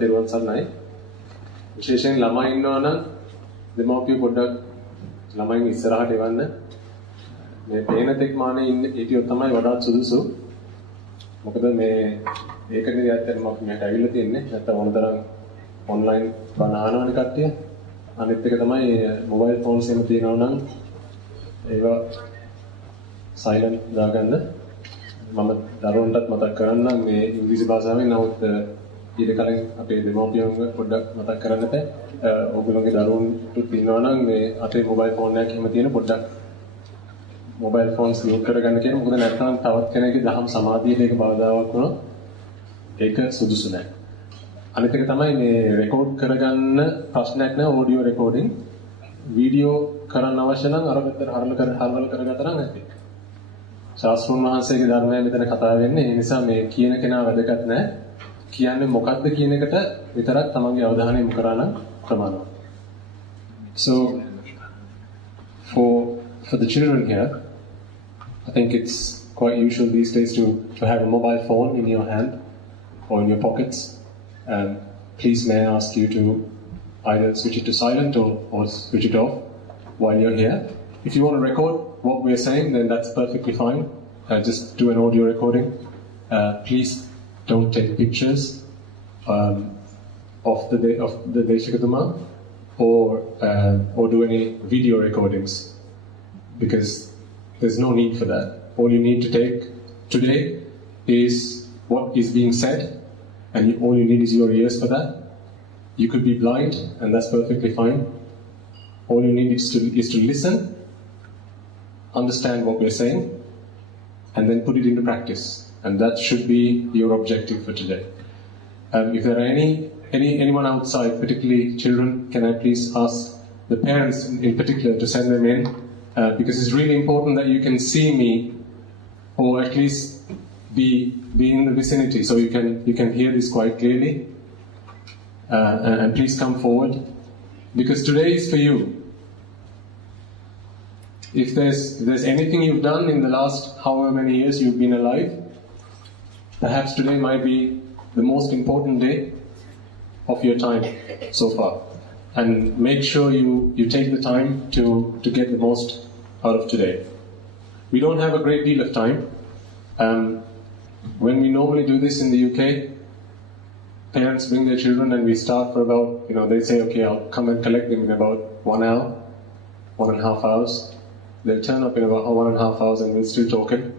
තෙරුවන් සරණයි. විශේෂයෙන් ළමයි ඉන්නවා නම් දෙමව්පිය පොඩ්ඩක් ළමයින් ඉස්සරහට එවන්න. මේ පේන තෙක් මානේ ඉන්නේ හිටියොත් තමයි වඩාත් සුදුසු. මොකද මේ ඒකනේ ඇත්තටම අපි මෙහෙට ඇවිල්ලා තින්නේ. නැත්නම් මොනතරම් ඔන්ලයින් බණ අහනවනේ කට්ටිය. අනිත් එක තමයි මොබයිල් ෆෝන්ස් එහෙම තියෙනවා නම් ඒවා සයිලන්ට් දාගන්න. මම දරුවන්ටත් මතක් කරන්නම් මේ ඉංග්‍රීසි භාෂාවෙන් නමුත් ඊට කලින් අපේ දෙමව්පියන්ව පොඩ්ඩක් මතක් කරන්න බෑ. ඔයගොල්ලෝගේ දරුවන්ට ඉන්නවා නම් මේ අතේ මොබයිල් ෆෝන් එකක් එහෙම තියෙන පොඩ්ඩක් මොබයිල් ෆෝන්ස් යූස් කරගන්න කියන මොකද නැත්නම් තවත් කෙනෙක්ගේ දහම් සමාධියට ඒක බාධාවක් වුණොත් ඒක සුදුසු නැහැ. අනිත් එක තමයි මේ රෙකෝඩ් කරගන්න ප්‍රශ්නයක් නෑ ඔඩියෝ රෙකෝඩින්. වීඩියෝ කරන්න අවශ්‍ය නම් අර පැත්තට හරවල කරගත්තා නම් ඇති. ශාස්ත්‍රඥ වහන්සේගේ ධර්මය මෙතන කතා වෙන්නේ. ඒ නිසා මේ කියන කෙනා වැදගත් නෑ. කියන්නේ මොකක්ද කියන එකට විතරක් තමන්ගේ අවධානය යොමු කරා නම් ප්‍රමාණවත්. So for the children here, I think it's quite usual these days to have a mobile phone in your hand or in your pockets. Please may I ask you to either switch it to silent or switch it off while you're here. If you want to record what we're saying, then that's perfectly fine. Just do an audio recording. Please don't take pictures of the Deshakaduma or do any video recordings because there's no need for that. All you need to take today is what is being said, and all you need is your ears for that. You could be blind, and that's perfectly fine. All you need is to listen, understand what we're saying, and then put it into practice. And that should be your objective for today. If there are anyone outside, particularly children, can I please ask the parents in particular to send them in, because it's really important that you can see me, or at least be in the vicinity, so you can hear this quite clearly. And please come forward, because today is for you. If there's anything you've done in the last however many years you've been alive, perhaps today might be the most important day of your time so far. And make sure you take the time to get the most out of today. We don't have a great deal of time. When we normally do this in the UK, parents bring their children and we start for about, they say, okay, I'll come and collect them in about 1 hour, 1.5 hours. They'll turn up in about 1.5 hours and we're still talking.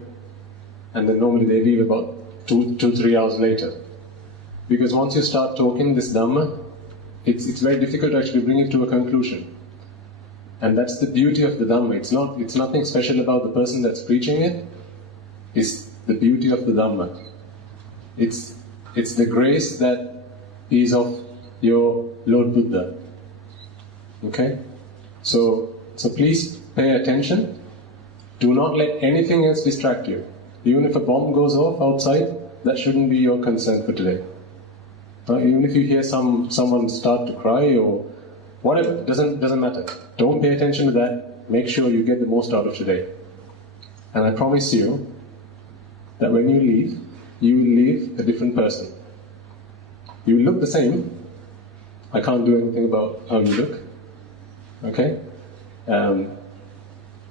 And then normally they leave about 2-3 hours later. Because once you start talking this Dhamma, it's very difficult to actually bring it to a conclusion. And that's the beauty of the Dhamma. It's nothing special about the person that's preaching it. It's the beauty of the Dhamma. It's the grace that is of your Lord Buddha. Okay? So please pay attention. Do not let anything else distract you. Even if a bomb goes off outside, that shouldn't be your concern for today. Even if you hear someone start to cry or whatever, doesn't matter. Don't pay attention to that. Make sure you get the most out of today. And I promise you that when you will leave a different person. You will look the same. I can't do anything about how you look. Okay?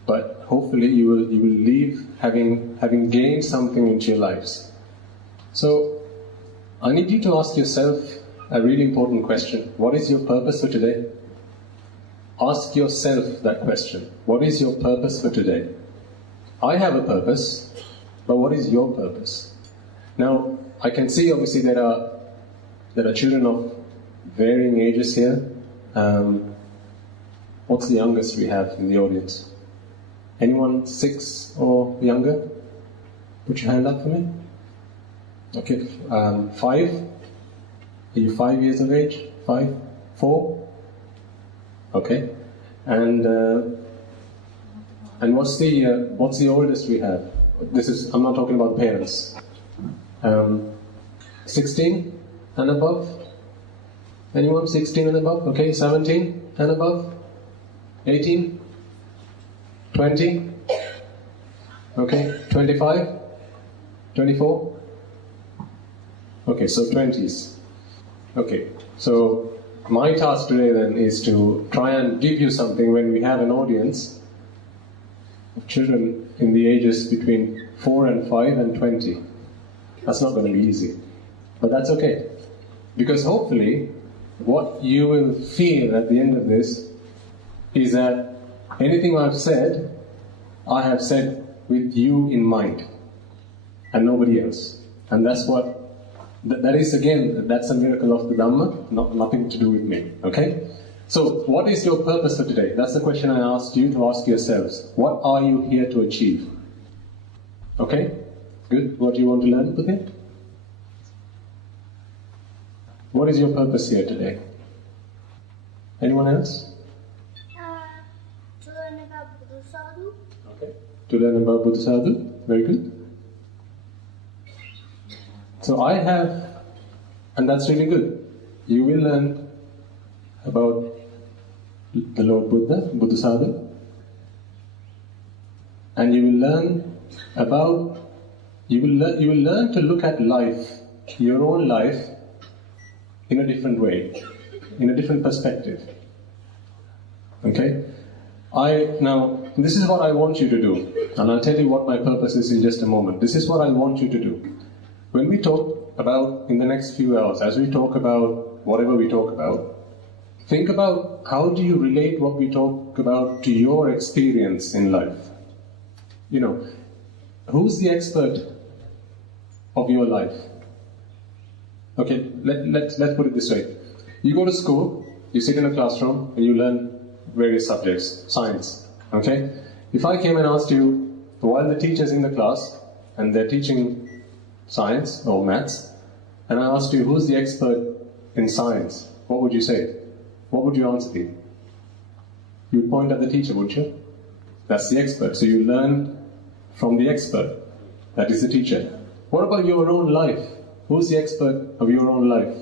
But hopefully you will leave having gained something into your lives. So I need you to ask yourself a really important question. What is your purpose for today? Ask yourself that question. What is your purpose for today? I have a purpose, but what is your purpose? Now, I can see obviously there are children of varying ages here. What's the youngest we have in the audience? Anyone 6 or younger? Put your hand up for me. Okay, 5? Are you 5 years of age? 5? 4? Okay. And what's the oldest we have? I'm not talking about parents. 16 and above? Anyone 16 and above? Okay, 17 and above? 18? 20? Okay, 25? 24? Okay, so 20s. Okay, so my task today then is to try and give you something when we have an audience of children in the ages between 4 and 5 and 20. That's not going to be easy, but that's okay. Because hopefully, what you will feel at the end of this is that anything I've said, I have said with you in mind, and nobody else. And that's what, that is again, that's a miracle of the Dhamma, nothing to do with me, okay? So, what is your purpose for today? That's the question I asked you to ask yourselves. What are you here to achieve? Okay? Good. What do you want to learn today? What is your purpose here today? Anyone else? To learn about Budu Sadhu. Okay. To learn about Budu Sadhu. Very good. So I have, and that's really good. You will learn about the Lord Buddha, Budu Sadhu, and you will learn about, you will learn to look at life, your own life, in a different way, in a different perspective. Okay? Now, this is what I want you to do, and I'll tell you what my purpose is in just a moment. This is what I want you to do. When we talk about, in the next few hours, as we talk about whatever we talk about, think about how do you relate what we talk about to your experience in life. You know, who's the expert of your life? Okay, let's put it this way. You go to school, you sit in a classroom, and you learn various subjects, science. Okay? If I came and asked you, while the teacher's in the class, and they're teaching science or maths, and I asked you, who's the expert in science? What would you say? What would your answer be? You would point at the teacher, wouldn't you? That's the expert. So you learn from the expert. That is the teacher. What about your own life? Who's the expert of your own life?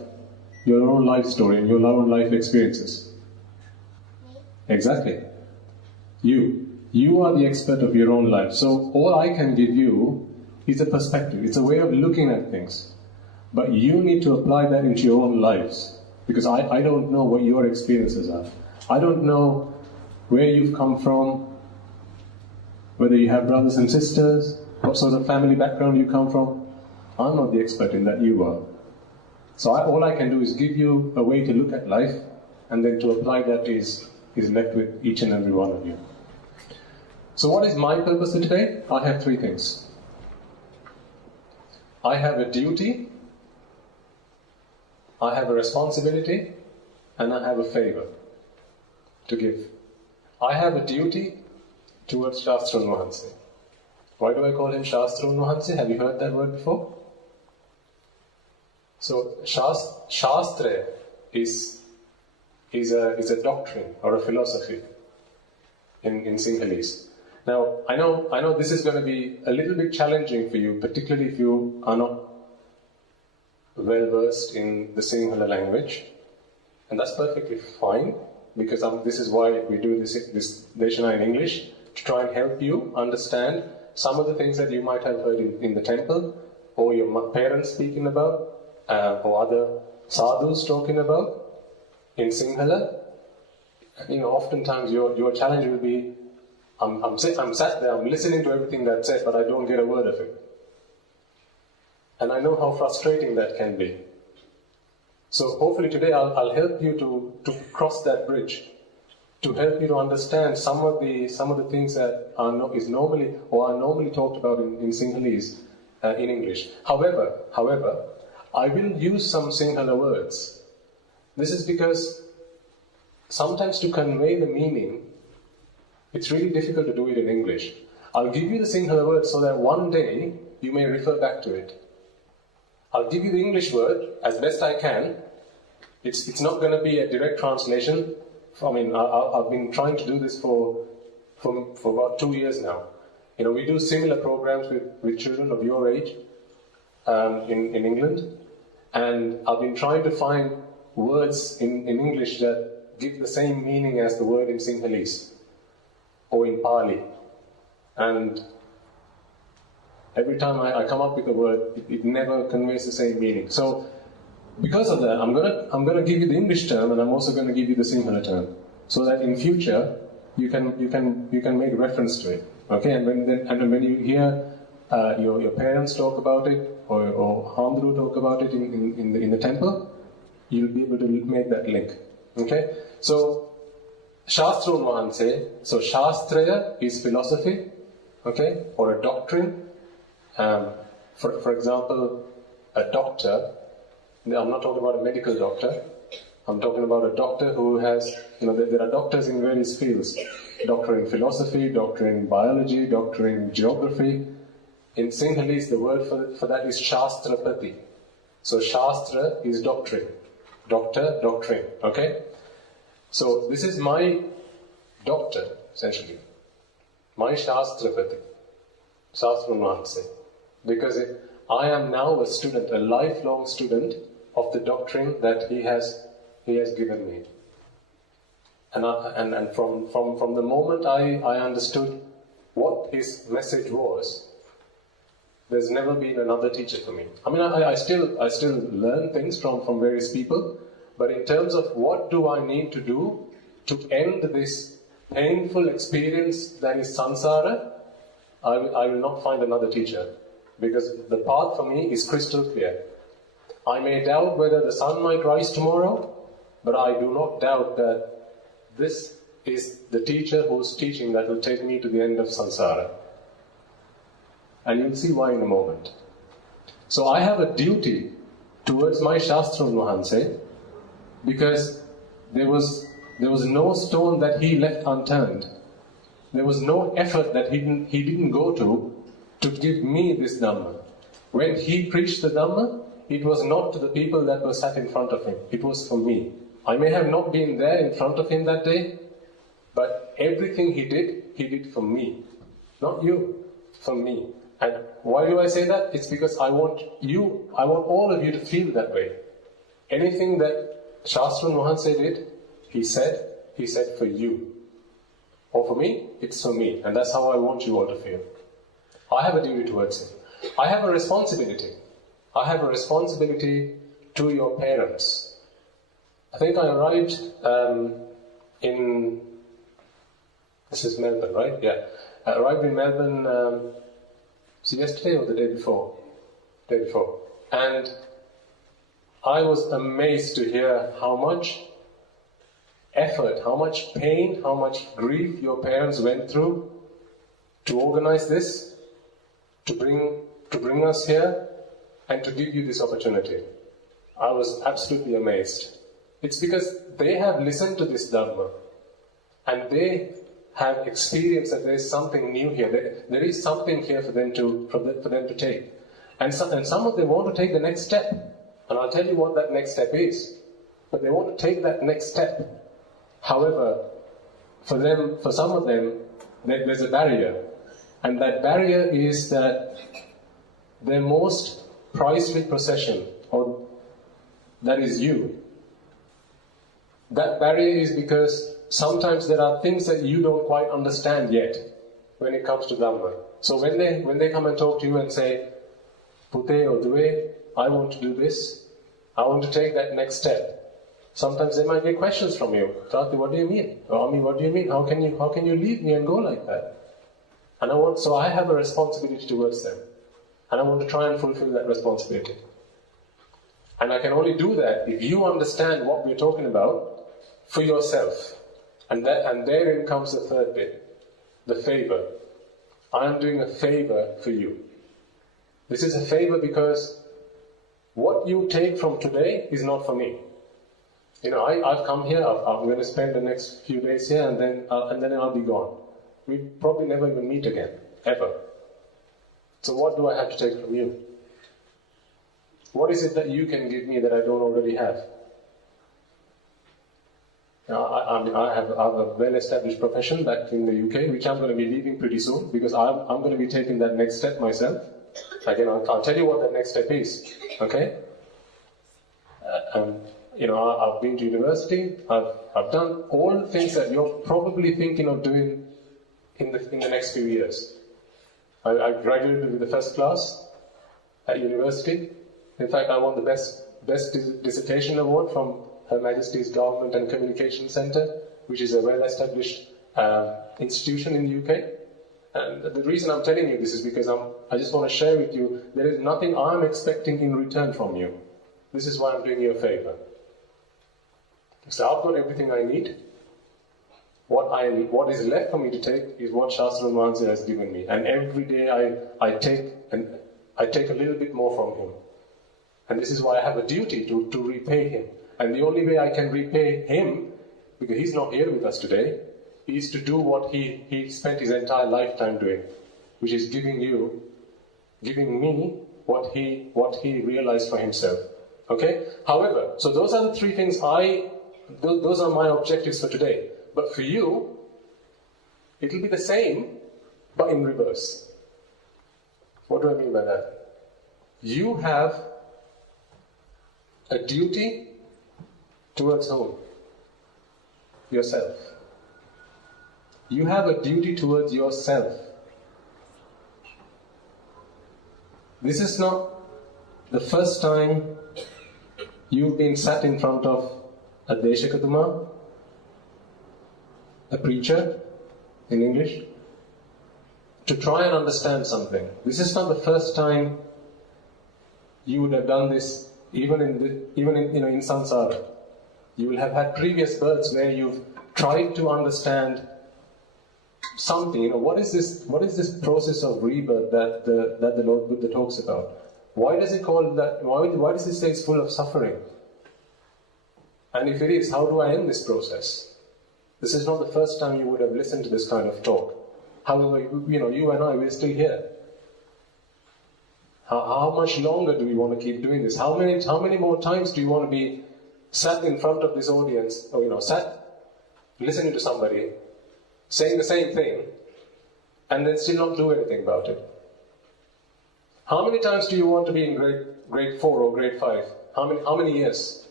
Your own life story and your own life experiences? Exactly. You. You are the expert of your own life. So all I can give you is a perspective. It's a way of looking at things. But you need to apply that into your own lives. Because I don't know what your experiences are. I don't know where you've come from, whether you have brothers and sisters, what sort of family background you come from. I'm not the expert in that, you are. So all I can do is give you a way to look at life, and then to apply that is left with each and every one of you. So what is my purpose for today? I have three things. I have a duty, I have a responsibility, and I have a favor to give. I have a duty towards Shastrun Wahanse. Why do I call him Shastrun Wahanse? Have you heard that word before? So, Shastra is a doctrine or a philosophy in Sinhalese. Now, I know this is going to be a little bit challenging for you, particularly if you are not well versed in the Sinhala language, and that's perfectly fine, because this is why we do this Deshana in English, to try and help you understand some of the things that you might have heard in the temple, or your parents speaking about, or other sadhus talking about in Sinhala. You know, oftentimes your challenge will be, I'm sat there, I'm listening to everything that's said, but I don't get a word of it. And I know how frustrating that can be. So hopefully today I'll help you to cross that bridge, to help you to understand some of the things that are normally talked about in Sinhalese in English. However, I will use some Sinhala words. This is because sometimes to convey the meaning, it's really difficult to do it in English. I'll give you the Sinhala word so that one day you may refer back to it. I'll give you the English word as best I can. It's not going to be a direct translation. I mean, I've been trying to do this for about 2 years now. You know, we do similar programs with children of your age in England, and I've been trying to find words in English that give the same meaning as the word in Sinhalese or in Pali. And every time I come up with a word, it never conveys the same meaning. So because of that, I'm gonna give you the English term, and I'm also going to give you the Sinhala term, so that in future you can make reference to it. Okay, and when you hear your parents talk about it, or Hamdru talk about it in the temple, you'll be able to make that link. Okay, so Shastrun Mahanse. So Shastraya is philosophy, okay, or a doctrine. For example, a doctor. I'm not talking about a medical doctor. I'm talking about a doctor who has, there are doctors in various fields. Doctor in philosophy, doctor in biology, doctor in geography. In Sinhalese, the word for that is Shastrapati. So Shastra is doctrine. Doctor, doctrine. Okay? So this is my doctor, essentially. My Shastrapati. Shastramahanse. Because I am now a student, a lifelong student of the doctrine that he has given me. And from the moment I understood what his message was, there's never been another teacher for me. I mean, I still learn things from various people, but in terms of what do I need to do to end this painful experience that is samsara, I will not find another teacher, because the path for me is crystal clear. I may doubt whether the sun might rise tomorrow, but I do not doubt that this is the teacher who's teaching that will take me to the end of samsara. And you'll see why in a moment. So I have a duty towards my Shastrun Mahanse, because there was no stone that he left unturned. There was no effort that he didn't go to give me this Dhamma. When he preached the Dhamma, it was not to the people that were sat in front of him. It was for me. I may have not been there in front of him that day, but everything he did for me. Not you, for me. And why do I say that? It's because I want all of you to feel that way. Anything that Shastrun Mahanse did, he said for you. Or for me, it's for me. And that's how I want you all to feel. I have a duty towards him. I have a responsibility. I have a responsibility to your parents. I think I arrived this is Melbourne, right? Yeah. I arrived in Melbourne, yesterday or the day before? Day before. And I was amazed to hear how much effort, how much pain, how much grief your parents went through to organize this, to bring us here, and to give you this opportunity. I was absolutely amazed. It's because they have listened to this Dhamma, and they have experienced that there is something new here. There is something here for them to take. And some of them want to take the next step. And I'll tell you what that next step is. But they want to take that next step. However, for some of them, there's a barrier. And that barrier is that their most priestly procession, or that is you. That barrier is because sometimes there are things that you don't quite understand yet when it comes to Dhamma. So when they come and talk to you and say, Pute or Due, I want to do this, I want to take that next step. Sometimes they might get questions from you. Tati, what do you mean? Ami, what do you mean? How can you leave me and go like that? And so I have a responsibility towards them. And I want to try and fulfill that responsibility. And I can only do that if you understand what we're talking about for yourself. And therein comes the third bit, the favor. I am doing a favor for you. This is a favor because what you take from today is not for me. I've come here, I'm going to spend the next few days here, and then I'll be gone. We probably never even meet again, ever. So what do I have to take from you? What is it that you can give me that I don't already have? I have a well-established profession back in the UK, which I'm going to be leaving pretty soon, because I'm going to be taking that next step myself. Again, I'll tell you what that next step is, okay? I've been to university, I've done all the things that you're probably thinking of doing in the next few years. I graduated with the first class at university. In fact, I won the Best Dissertation Award from Her Majesty's Government and Communication Centre, which is a well-established institution in the UK. And the reason I'm telling you this is because I just want to share with you, there is nothing I'm expecting in return from you. This is why I'm doing you a favour. So I've got everything I need. What is left for me to take is what Shastra Mahansa has given me. And every day I take a little bit more from him. And this is why I have a duty to repay him. And the only way I can repay him, because he's not here with us today, is to do what he spent his entire lifetime doing, which is giving me what he realized for himself. Okay? However, so those are the three things those are my objectives for today. But for you, it'll be the same, but in reverse. What do I mean by that? You have a duty towards whom? Yourself. You have a duty towards yourself. This is not the first time you've been sat in front of a Deshakatuma, a preacher in English, to try and understand something. This is not the first time you would have done this, even in samsara. You will have had previous births where you've tried to understand something. What is this process of rebirth that the Lord Buddha talks about? Why does it call that? Why does it say it's full of suffering? And if it is, how do I end this process? This is not the first time you would have listened to this kind of talk. However, you and I, we're still here. How much longer do we want to keep doing this? How many more times do you want to be sat in front of this audience, or sat listening to somebody saying the same thing, and then still not do anything about it? How many times do you want to be in grade 4 or grade 5? How many years?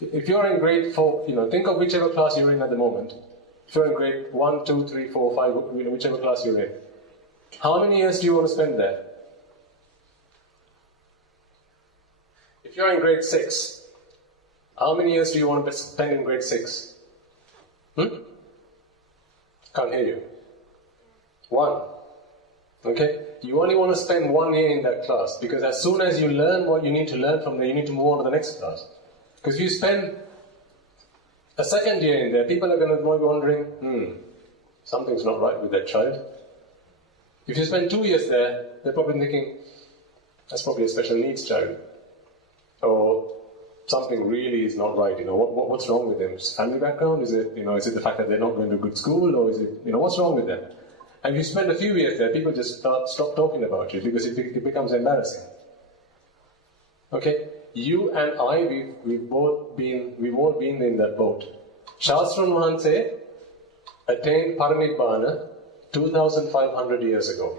If you're in grade 4, think of whichever class you're in at the moment. If you're in grade 1, 2, 3, 4, 5, whichever class you're in, how many years do you want to spend there? If you're in grade 6, how many years do you want to spend in grade 6? Can't hear you. 1. Okay? You only want to spend 1 year in that class, because as soon as you learn what you need to learn from there, you need to move on to the next class. Because if you spend a second year in there, people are going to be wondering, something's not right with that child. If you spend 2 years there, they're probably thinking, that's probably a special needs child. Or something really is not right. What's wrong with them? Is it family background? Is it the fact that they're not going to a good school? Or is it, what's wrong with them? And if you spend a few years there, people just stop talking about you because it becomes embarrassing. Okay? You and I, we've all been in that boat. Shastra Mahansa attained Paranibbana 2,500 years ago.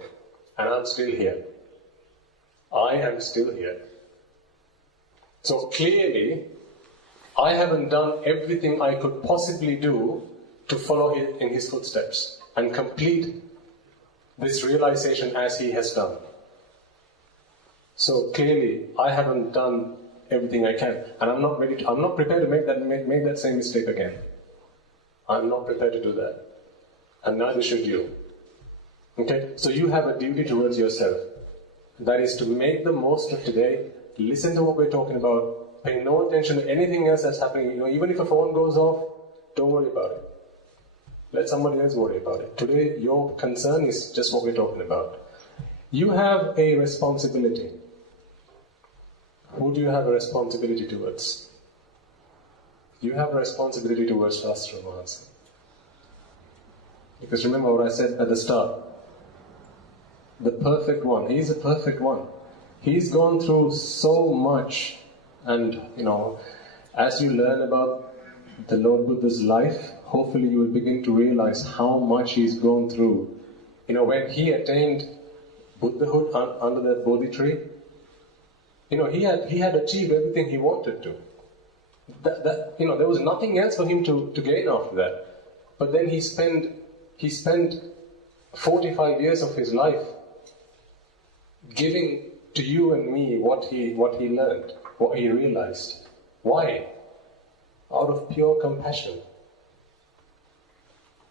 And I'm still here. I am still here. So clearly, I haven't done everything I could possibly do to follow in his footsteps and complete this realization as he has done. So clearly, I haven't done everything I can, and I'm not prepared to make that same mistake again. I'm not prepared to do that, and neither should you. Okay? So you have a duty towards yourself. That is to make the most of today. Listen to what we're talking about. Pay no attention to anything else that's happening. Even if a phone goes off, don't worry about it. Let somebody else worry about it. Today, your concern is just what we're talking about. You have a responsibility. Who do you have a responsibility towards? You have a responsibility towards Shastra Mahansa. Because remember what I said at the start. The perfect one. He's the perfect one. He's gone through so much, and as you learn about the Lord Buddha's life, hopefully you will begin to realize how much he's gone through. When he attained Buddhahood under that Bodhi tree, he had achieved everything he wanted to. There was nothing else for him to gain after that. But then he spent 45 years of his life giving to you and me what he learned, what he realized. Why? Out of pure compassion.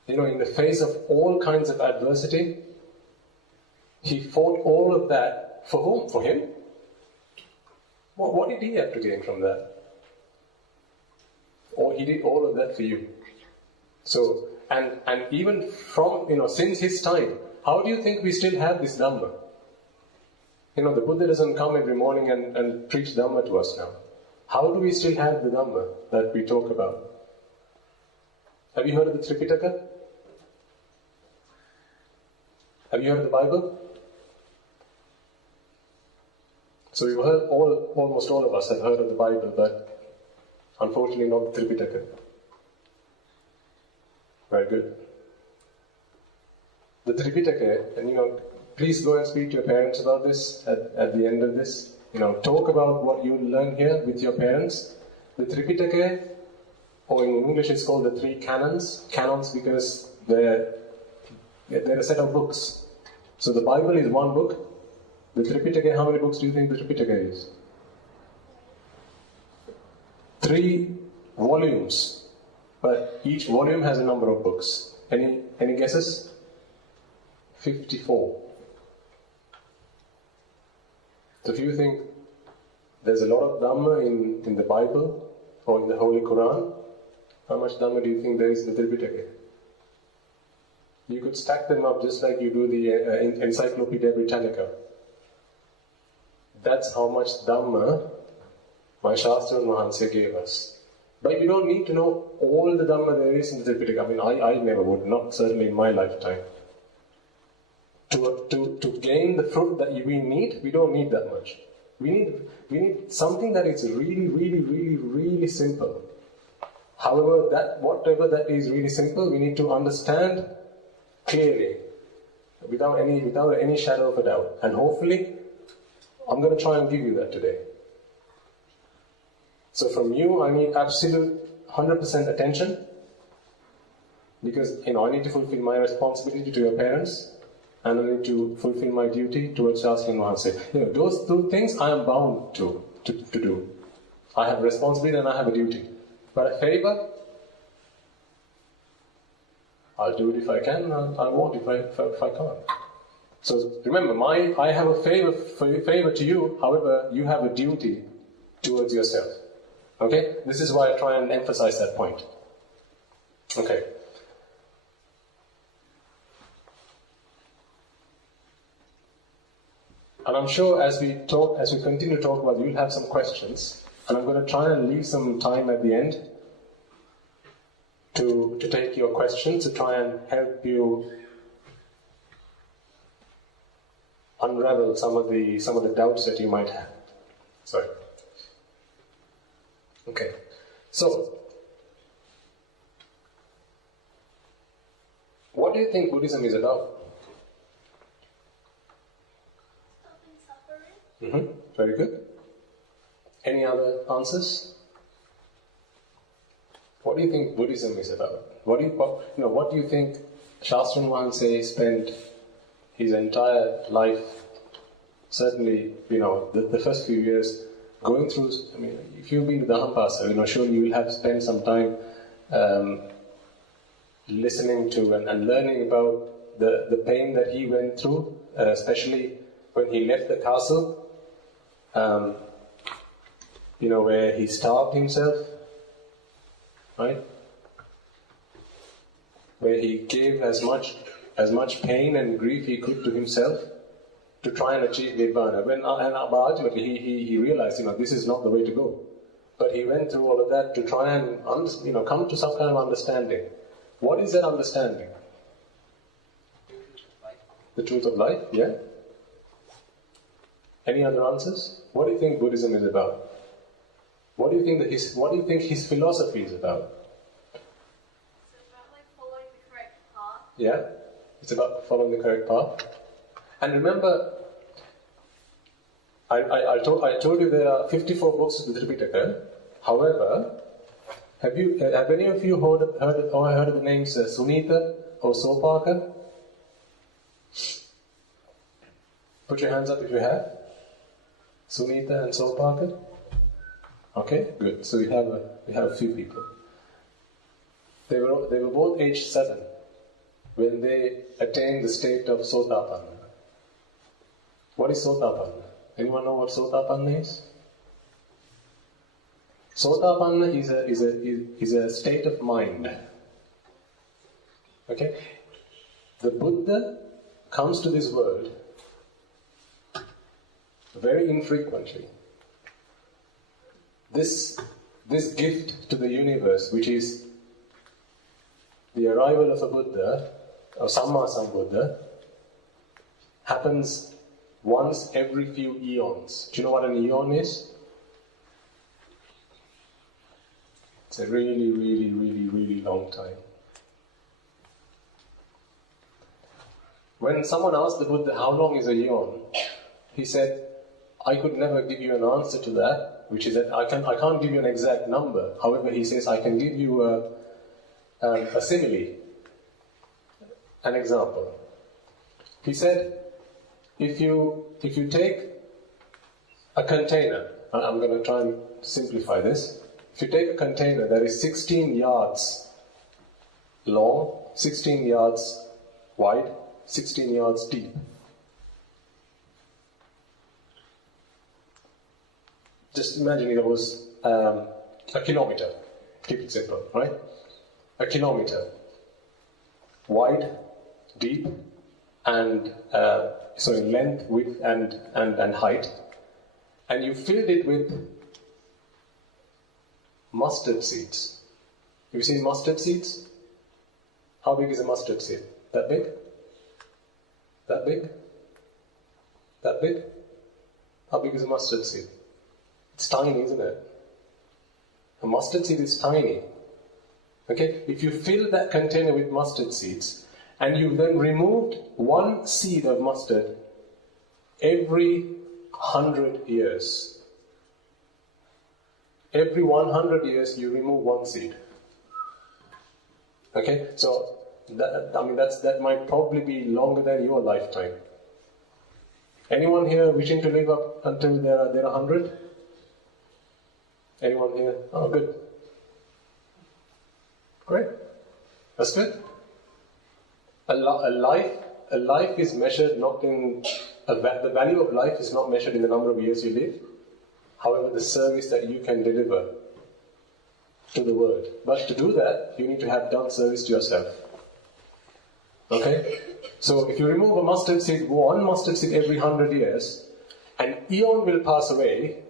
In the face of all kinds of adversity, he fought all of that for whom? For him? What did he have to gain from that? Or he did all of that for you. So, and even from, since his time, how do you think we still have this Dhamma? The Buddha doesn't come every morning and preach Dhamma to us now. How do we still have the Dhamma that we talk about? Have you heard of the Tripitaka? Have you heard of the Bible? So we've heard almost all of us have heard of the Bible, but unfortunately not the Tripitaka. Very good. The Tripitaka, and please go and speak to your parents about this at the end of this. Talk about what you learn here with your parents. The Tripitaka, or in English it's called the three canons. Canons because they're a set of books. So the Bible is one book. The Tripitaka, how many books do you think the Tripitaka is? 3 volumes. But each volume has a number of books. Any guesses? 54. So if you think there's a lot of Dhamma in the Bible or in the Holy Quran, how much Dhamma do you think there is in the Tripitaka? You could stack them up just like you do the Encyclopedia Britannica. That's how much Dhamma my Shastra and Mahansa gave us. But you don't need to know all the Dhamma there is in the Tripitaka. I mean, I never would, not certainly in my lifetime. To gain the fruit that we need, we don't need that much. We need something that is really, really, really, really simple. However, whatever that is really simple, we need to understand clearly, without any shadow of a doubt. And hopefully, I'm going to try and give you that today. So from you, I need absolute 100% attention, because I need to fulfill my responsibility to your parents, and I need to fulfill my duty towards Shastra and Mahansa. Those 2 things I am bound to do. I have a responsibility and I have a duty. But a favor, I'll do it if I can, and I won't if I can't. So remember, I have a favor to you, however, you have a duty towards yourself. Okay? This is why I try and emphasize that point. Okay. And I'm sure as we continue to talk about it, you'll have some questions. And I'm going to try and leave some time at the end to take your questions, to try and help you unravel some of the doubts that you might have. Sorry. Okay. So, what do you think Buddhism is about? Stopping suffering. Very good. Any other answers? What do you think Buddhism is about? What do you think Shastra Mahansa spent his entire life, certainly, the first few years, going through? I mean, if you've been to Dharamayai, surely you will have spent some time listening to and learning about the pain that he went through, especially when he left the castle, where he starved himself, right? Where he gave as much pain and grief he could to himself to try and achieve Nibbana. But ultimately he realized, this is not the way to go. But he went through all of that to try and come to some kind of understanding. What is that understanding? The truth of life, yeah? Any other answers? What do you think Buddhism is about? What do you think his philosophy is about? It's about following the correct path. Yeah? It's about following the correct path. And remember, I told you there are 54 books of the Tripitaka. However, have any of you heard of the names Sunita or Sopaka? Put your hands up if you have. Sunita and Sopaka. Okay, good. So we have a few people. They were both aged 7 when they attained the state of Sotapanna. What is Sotapanna? Anyone know what Sotapanna is? Sotapanna is a state of mind. Okay? The Buddha comes to this world very infrequently. This gift to the universe, which is the arrival of a Buddha, or Samma Sambuddha, happens once every few eons. Do you know what an eon is? It's a really, really, really, really long time. When someone asked the Buddha, how long is a eon? He said, I could never give you an answer to that, which is that I can't give you an exact number. However, he says, I can give you a simile, an example. He said, if you take a container, I'm going to try and simplify this. If you take a container that is 16 yards long, 16 yards wide, 16 yards deep. Just imagine it was a kilometer. Keep it simple, right? A kilometer. Wide, deep, and length, width, and height. And you filled it with mustard seeds. Have you seen mustard seeds? How big is a mustard seed? That big? That big? That big? How big is a mustard seed? It's tiny, isn't it? A mustard seed is tiny. Okay? If you fill that container with mustard seeds, and you then removed one seed of mustard every 100 years. Every 100 years you remove one seed. Okay? So, that might probably be longer than your lifetime. Anyone here wishing to live up until they're 100? Anyone here? Oh, good. Great. That's good. A life is measured not in... the value of life is not measured in the number of years you live. However, the service that you can deliver to the world. But to do that, you need to have done service to yourself. Okay? So if you remove a mustard seed, one mustard seed every 100 years, an eon will pass away.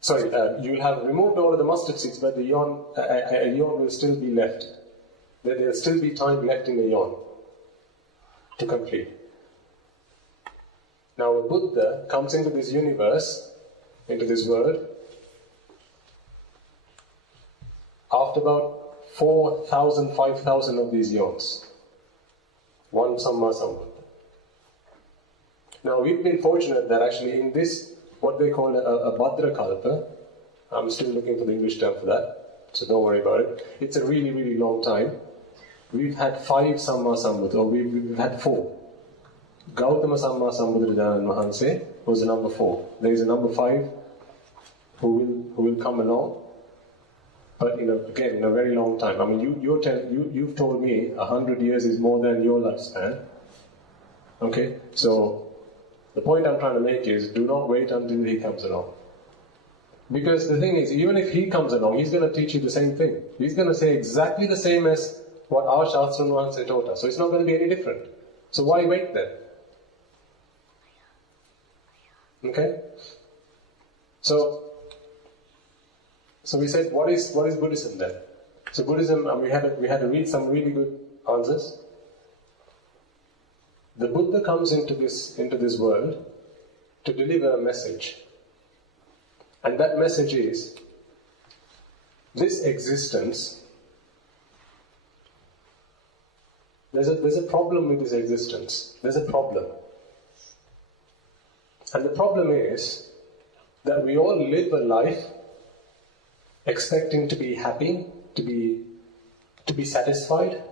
Sorry, you'll have removed all of the mustard seeds, but the eon will still be left. There will still be time left in the eon to complete. Now a Buddha comes into this universe, into this world, after about 4,000, 5,000 of these eons. One Samma Sambuddha. Now we've been fortunate that actually in this, what they call a Bhadrakalpa, I'm still looking for the English term for that, so don't worry about it. It's a really, really long time. We've had 5 Samma Sambuddha, or we've had 4. Gautama Samma Sambuddhajanan Mahanse was the number 4. There is a number 5 who will come along, but again in a very long time. I mean, you've told me 100 years is more than your lifespan. Okay, so the point I'm trying to make is, do not wait until he comes along. Because the thing is, even if he comes along, he's going to teach you the same thing. He's going to say exactly the same as what our Shastra Nuanse taught us. So it's not going to be any different. So why wait then? Okay? So we said, what is Buddhism then? So Buddhism, we had to read some really good answers. The Buddha comes into this world to deliver a message. And that message is, this existence, there's a problem with this existence. There's a problem. And the problem is that we all live a life expecting to be happy, to be satisfied.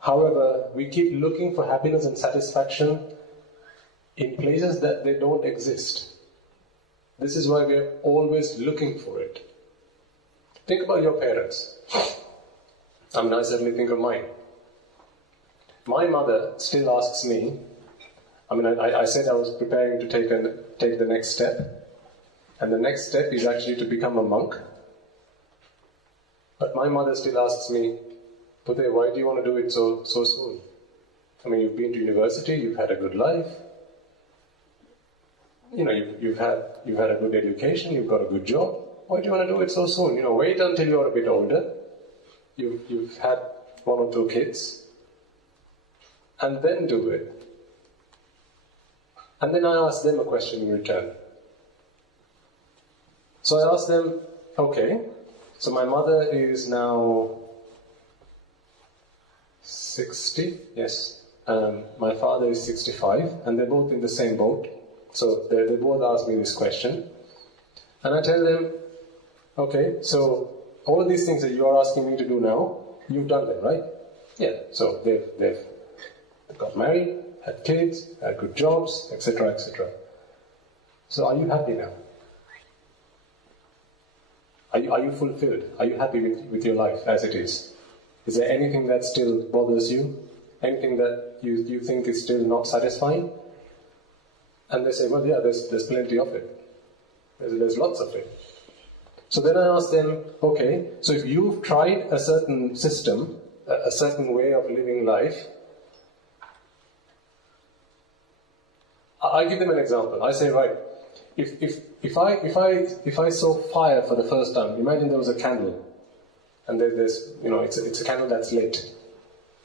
However, we keep looking for happiness and satisfaction in places that they don't exist. This is why we are always looking for it. Think about your parents. I certainly think of mine. My mother still asks me, I said I was preparing to take the next step, and the next step is actually to become a monk. But my mother still asks me, Pute, why do you want to do it so soon? You've been to university, you've had a good life, you've had a good education, you've got a good job. Why do you want to do it so soon? Wait until you're a bit older, you've had 1 or 2 kids, and then do it. And then I ask them a question in return. So I ask them, okay, so my mother is now 60, yes, my father is 65, and they're both in the same boat. So they both ask me this question. And I tell them, okay, so all of these things that you are asking me to do now, you've done them, right? Yeah, so they've got married, had kids, had good jobs, etc., etc. So are you happy now? Are you fulfilled? Are you happy with your life as it is? Is there anything that still bothers you? Anything that you think is still not satisfying? And they say, well, yeah, there's plenty of it. There's lots of it. So then I ask them, okay, so if you've tried a certain system, a certain way of living life, I give them an example. I say, right, if I saw fire for the first time, imagine there was a candle, and there's it's a candle that's lit,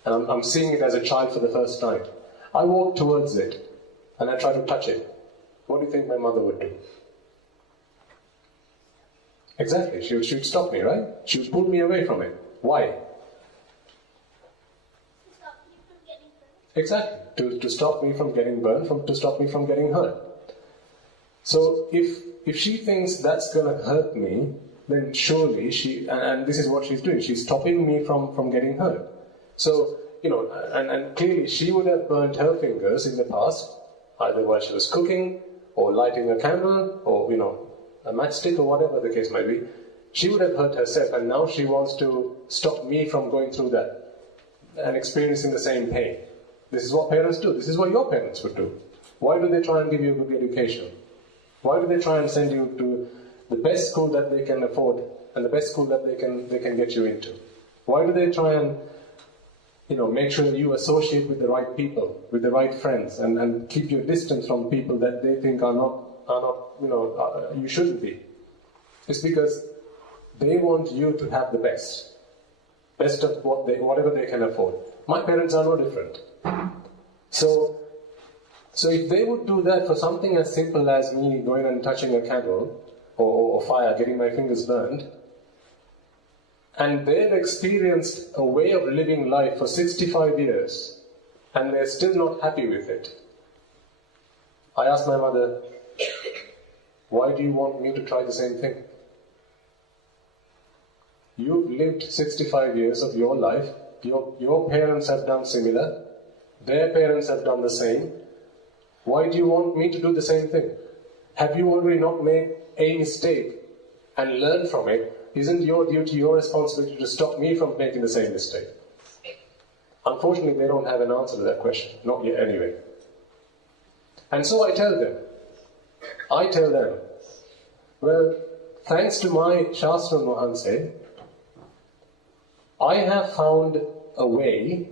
and I'm seeing it as a child for the first time. I walk towards it, and I try to touch it. What do you think my mother would do? Exactly, she would stop me, right? She would pull me away from it. Why? Exactly, to stop me from getting burned, to stop me from getting hurt. So if she thinks that's going to hurt me, then surely and this is what she's doing, she's stopping me from getting hurt. So, and clearly she would have burned her fingers in the past, either while she was cooking, or lighting a candle, or, a matchstick, or whatever the case might be. She would have hurt herself, and now she wants to stop me from going through that and experiencing the same pain. This is what parents do. This is what your parents would do. Why do they try and give you a good education? Why do they try and send you to the best school that they can afford and the best school that they can get you into? Why do they try and make sure that you associate with the right people, with the right friends, and keep your distance from people that they think are not you shouldn't be? It's because they want you to have the best of whatever they can afford. My parents are no different. So if they would do that for something as simple as me going and touching a candle or fire, getting my fingers burned, and they've experienced a way of living life for 65 years, and they're still not happy with it, I asked my mother, why do you want me to try the same thing? You've lived 65 years of your life, your parents have done similar, their parents have done the same. Why do you want me to do the same thing? Have you already not made a mistake and learned from it? Isn't your duty, your responsibility to stop me from making the same mistake? Unfortunately, they don't have an answer to that question. Not yet anyway. And so I tell them, well, thanks to my Shastra Mahanse, I have found a way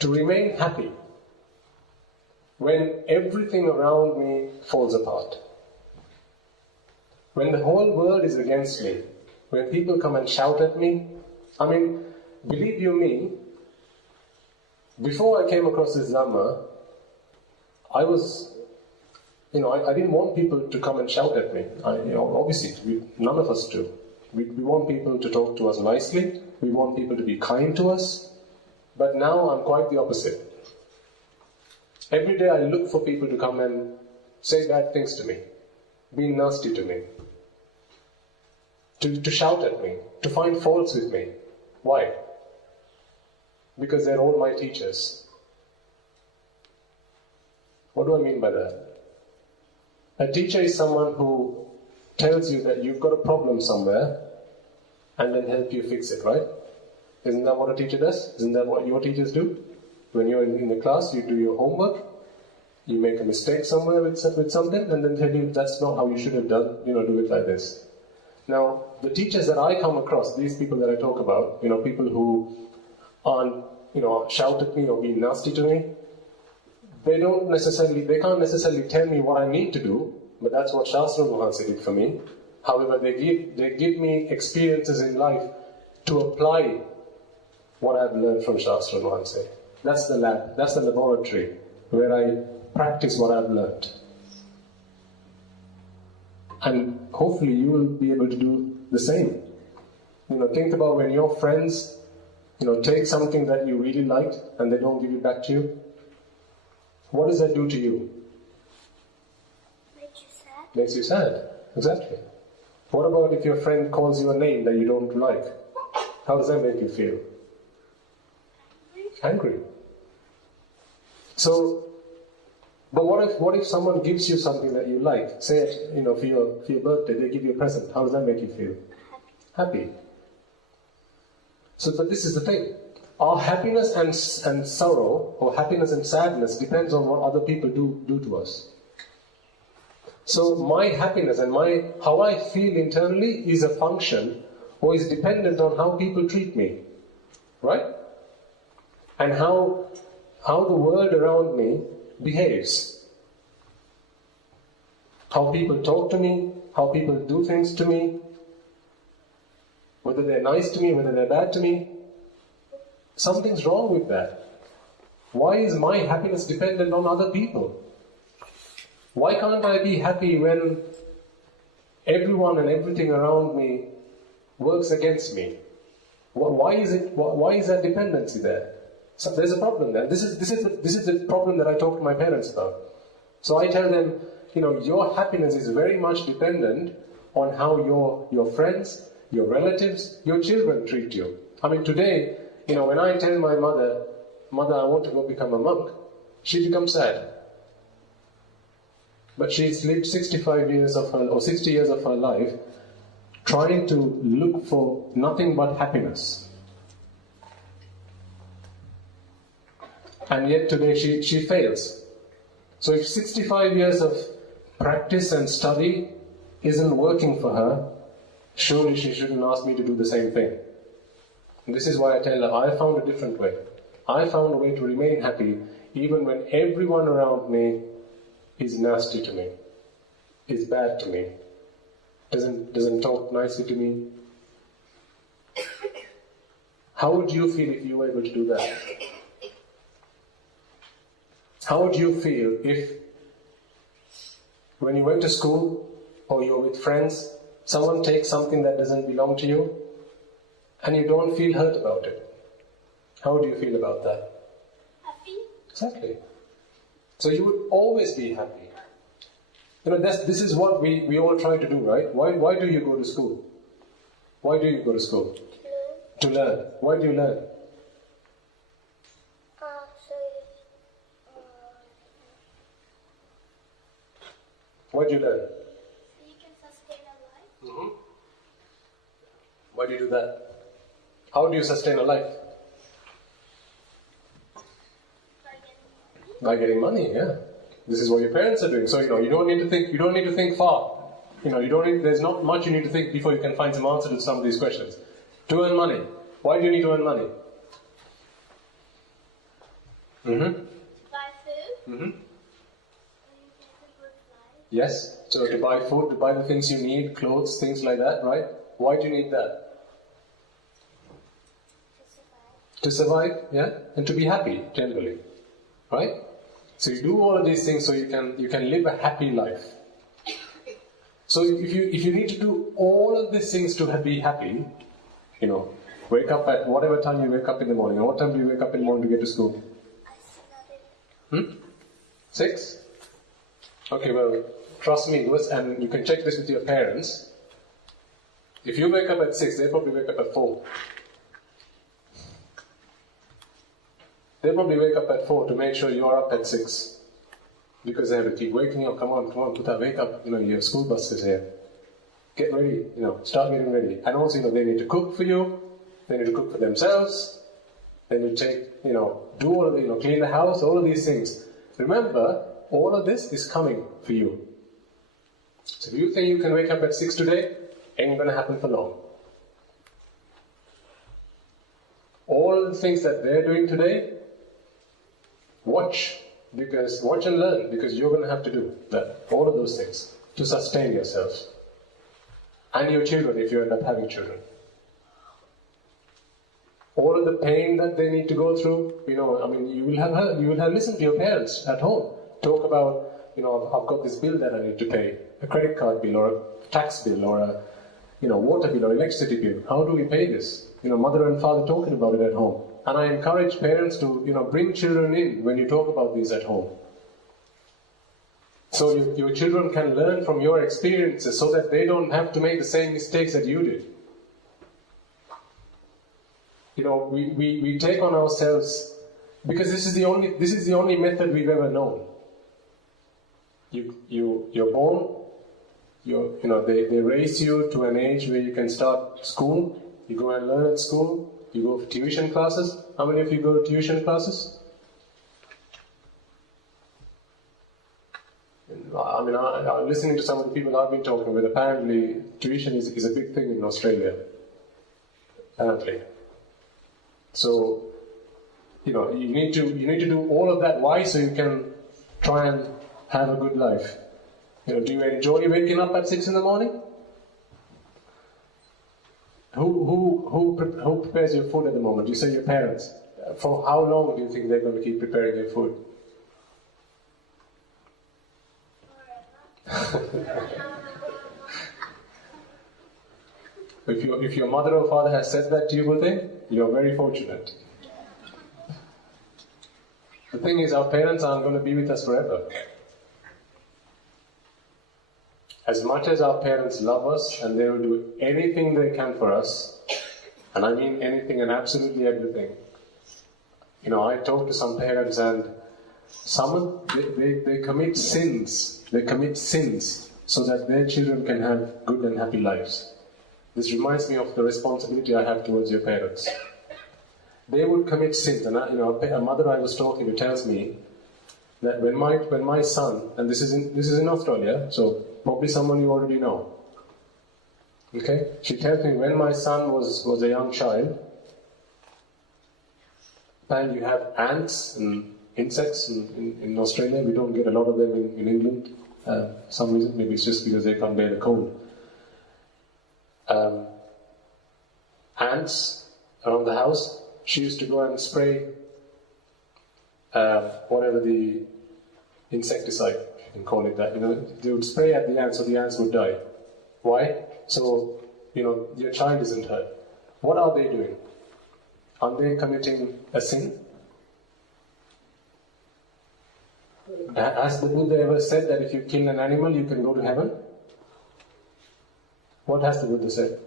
to remain happy when everything around me falls apart. When the whole world is against me, when people come and shout at me, believe you me, before I came across this Dhamma, I was, I didn't want people to come and shout at me. Obviously, none of us do. We want people to talk to us nicely, we want people to be kind to us, but now I'm quite the opposite. Every day I look for people to come and say bad things to me, be nasty to me, to shout at me, to find faults with me. Why? Because they're all my teachers. What do I mean by that? A teacher is someone who tells you that you've got a problem somewhere and then help you fix it, right? Isn't that what a teacher does? Isn't that what your teachers do? When you're in the class, you do your homework, you make a mistake somewhere with something, and then tell you that's not how you should have done, do it like this. Now, the teachers that I come across, these people that I talk about, people who aren't, shout at me or be nasty to me, they can't necessarily tell me what I need to do, but that's what Shastra Mahansa did for me. However, they give me experiences in life to apply what I've learned from Shastra Mahansa. That's the lab, that's the laboratory where I practice what I've learned. And hopefully you will be able to do the same. Think about when your friends, take something that you really liked and they don't give it back to you. What does that do to you? Makes you sad. Makes you sad, exactly. What about if your friend calls you a name that you don't like? How does that make you feel? Angry. So, but what if someone gives you something that you like? Say, for your birthday, they give you a present. How does that make you feel? Happy. So, but this is the thing. Our happiness and sorrow, or happiness and sadness, depends on what other people do to us. So my happiness and how I feel internally is a function or is dependent on how people treat me. Right? And how the world around me behaves. How people talk to me, how people do things to me, whether they're nice to me, whether they're bad to me. Something's wrong with that. Why is my happiness dependent on other people? Why can't I be happy when everyone and everything around me works against me? Why is that dependency there? So there's a problem there. This is the problem that I talk to my parents about. So I tell them, your happiness is very much dependent on how your friends, your relatives, your children treat you. I mean, today, when I tell my mother, I want to go become a monk, she becomes sad. But she's lived 65 years of her, or 60 years of her life trying to look for nothing but happiness. And yet today she fails. So if 65 years of practice and study isn't working for her, surely she shouldn't ask me to do the same thing. And this is why I tell her, I found a different way. I found a way to remain happy even when everyone around me is nasty to me, is bad to me, doesn't talk nicely to me. How would you feel if you were able to do that? How would you feel if, when you went to school or you're with friends, someone takes something that doesn't belong to you and you don't feel hurt about it? How would you feel about that? Happy. Exactly. So you would always be happy. This is what we all try to do, right? Why do you go to school? Why do you go to school? To learn. Why do you learn? Why do you learn? So you can sustain a life. Mm-hmm. Why do you do that? How do you sustain a life? By getting money, yeah. This is what your parents are doing. So you don't need to think far. There's not much you need to think before you can find some answer to some of these questions. To earn money. Why do you need to earn money? Mm-hmm. To buy food. Mm-hmm. And get a good life. Yes. So to buy food, to buy the things you need, clothes, things like that, right? Why do you need that? To survive, yeah? And to be happy, generally. Right? So you do all of these things so you can live a happy life. So if you need to do all of these things to be happy, wake up at whatever time you wake up in the morning. And what time do you wake up in the morning to get to school? 6? Okay, well, trust me, and you can check this with your parents. If you wake up at 6, they probably wake up at 4. They probably wake up at 4 to make sure you are up at 6. because they have to keep waking up. Come on, Putta, wake up. Your school bus is here. Get ready. Start getting ready. And also, they need to cook for you. They need to cook for themselves. They need to take, do all of the, clean the house. All of these things. Remember, all of this is coming for you. So if you think you can wake up at 6 today, ain't going to happen for long. All the things that they're doing today, watch and learn, because you're going to have to do that. All of those things to sustain yourself and your children if you end up having children. All of the pain that they need to go through, you will have listened to your parents at home talk about, I've got this bill that I need to pay, a credit card bill or a tax bill or a water bill or electricity bill. How do we pay this? Mother and father talking about it at home. And I encourage parents to, bring children in when you talk about these at home. So your children can learn from your experiences so that they don't have to make the same mistakes that you did. We take on ourselves, because this is the only method we've ever known. You're born, they raise you to an age where you can start school, you go and learn at school, you go for tuition classes. How many of you go to tuition classes? I'm listening to some of the people I've been talking with. Apparently, tuition is a big thing in Australia. Apparently. So, you need to do all of that. Why? So you can try and have a good life. Do you enjoy waking up at 6 in the morning? Who prepares your food at the moment? You say your parents. For how long do you think they're going to keep preparing your food? If your mother or father has said that to you, Buddha, you're very fortunate. The thing is, our parents aren't going to be with us forever. As much as our parents love us and they will do anything they can for us, and I mean anything and absolutely everything. I talk to some parents and they commit sins. They commit sins so that their children can have good and happy lives. This reminds me of the responsibility I have towards your parents. They would commit sins, and a mother I was talking to tells me that when my son, and this is in Australia, so probably someone you already know. Okay, she tells me when my son was a young child, and you have ants and insects in Australia. We don't get a lot of them in England. Some reason, maybe it's just because they can't bear the cold. Ants around the house. She used to go and spray whatever the insecticide, you can call it that. They would spray at the ants so the ants would die. Why? So, your child isn't hurt. What are they doing? Are they committing a sin? Has the Buddha ever said that if you kill an animal, you can go to heaven? What has the Buddha said?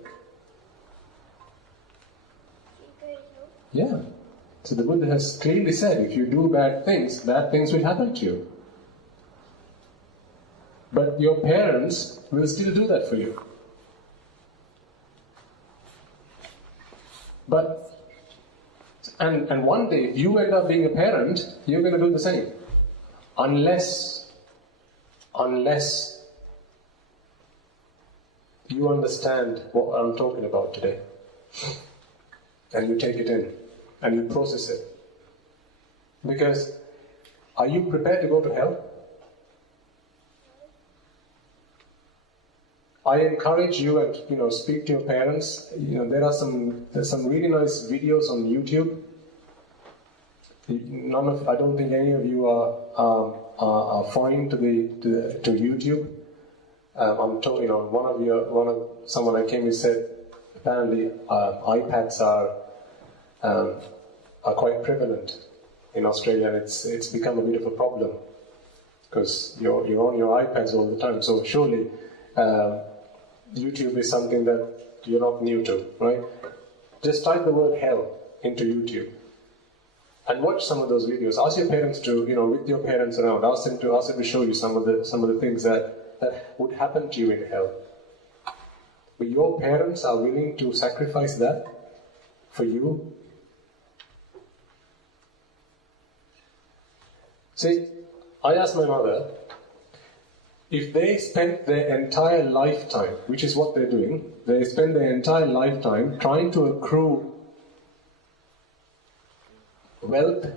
Yeah. So the Buddha has clearly said, if you do bad things will happen to you. But your parents will still do that for you. And one day, if you end up being a parent, you're going to do the same. Unless you understand what I'm talking about today. And you take it in. And you process it. Because, are you prepared to go to hell? I encourage you and speak to your parents. There's some really nice videos on YouTube. I don't think any of you are foreign to YouTube. I'm told, someone I came with said apparently iPads are quite prevalent in Australia, and it's become a bit of a problem because you're on your iPads all the time. So surely YouTube is something that you're not new to, right? Just type the word hell into YouTube. And watch some of those videos. Ask your parents to, with your parents around, ask them to show you some of the things that would happen to you in hell. But your parents are willing to sacrifice that for you. See, I asked my mother, if they spent their entire lifetime, which is what they're doing, they spend their entire lifetime trying to accrue wealth,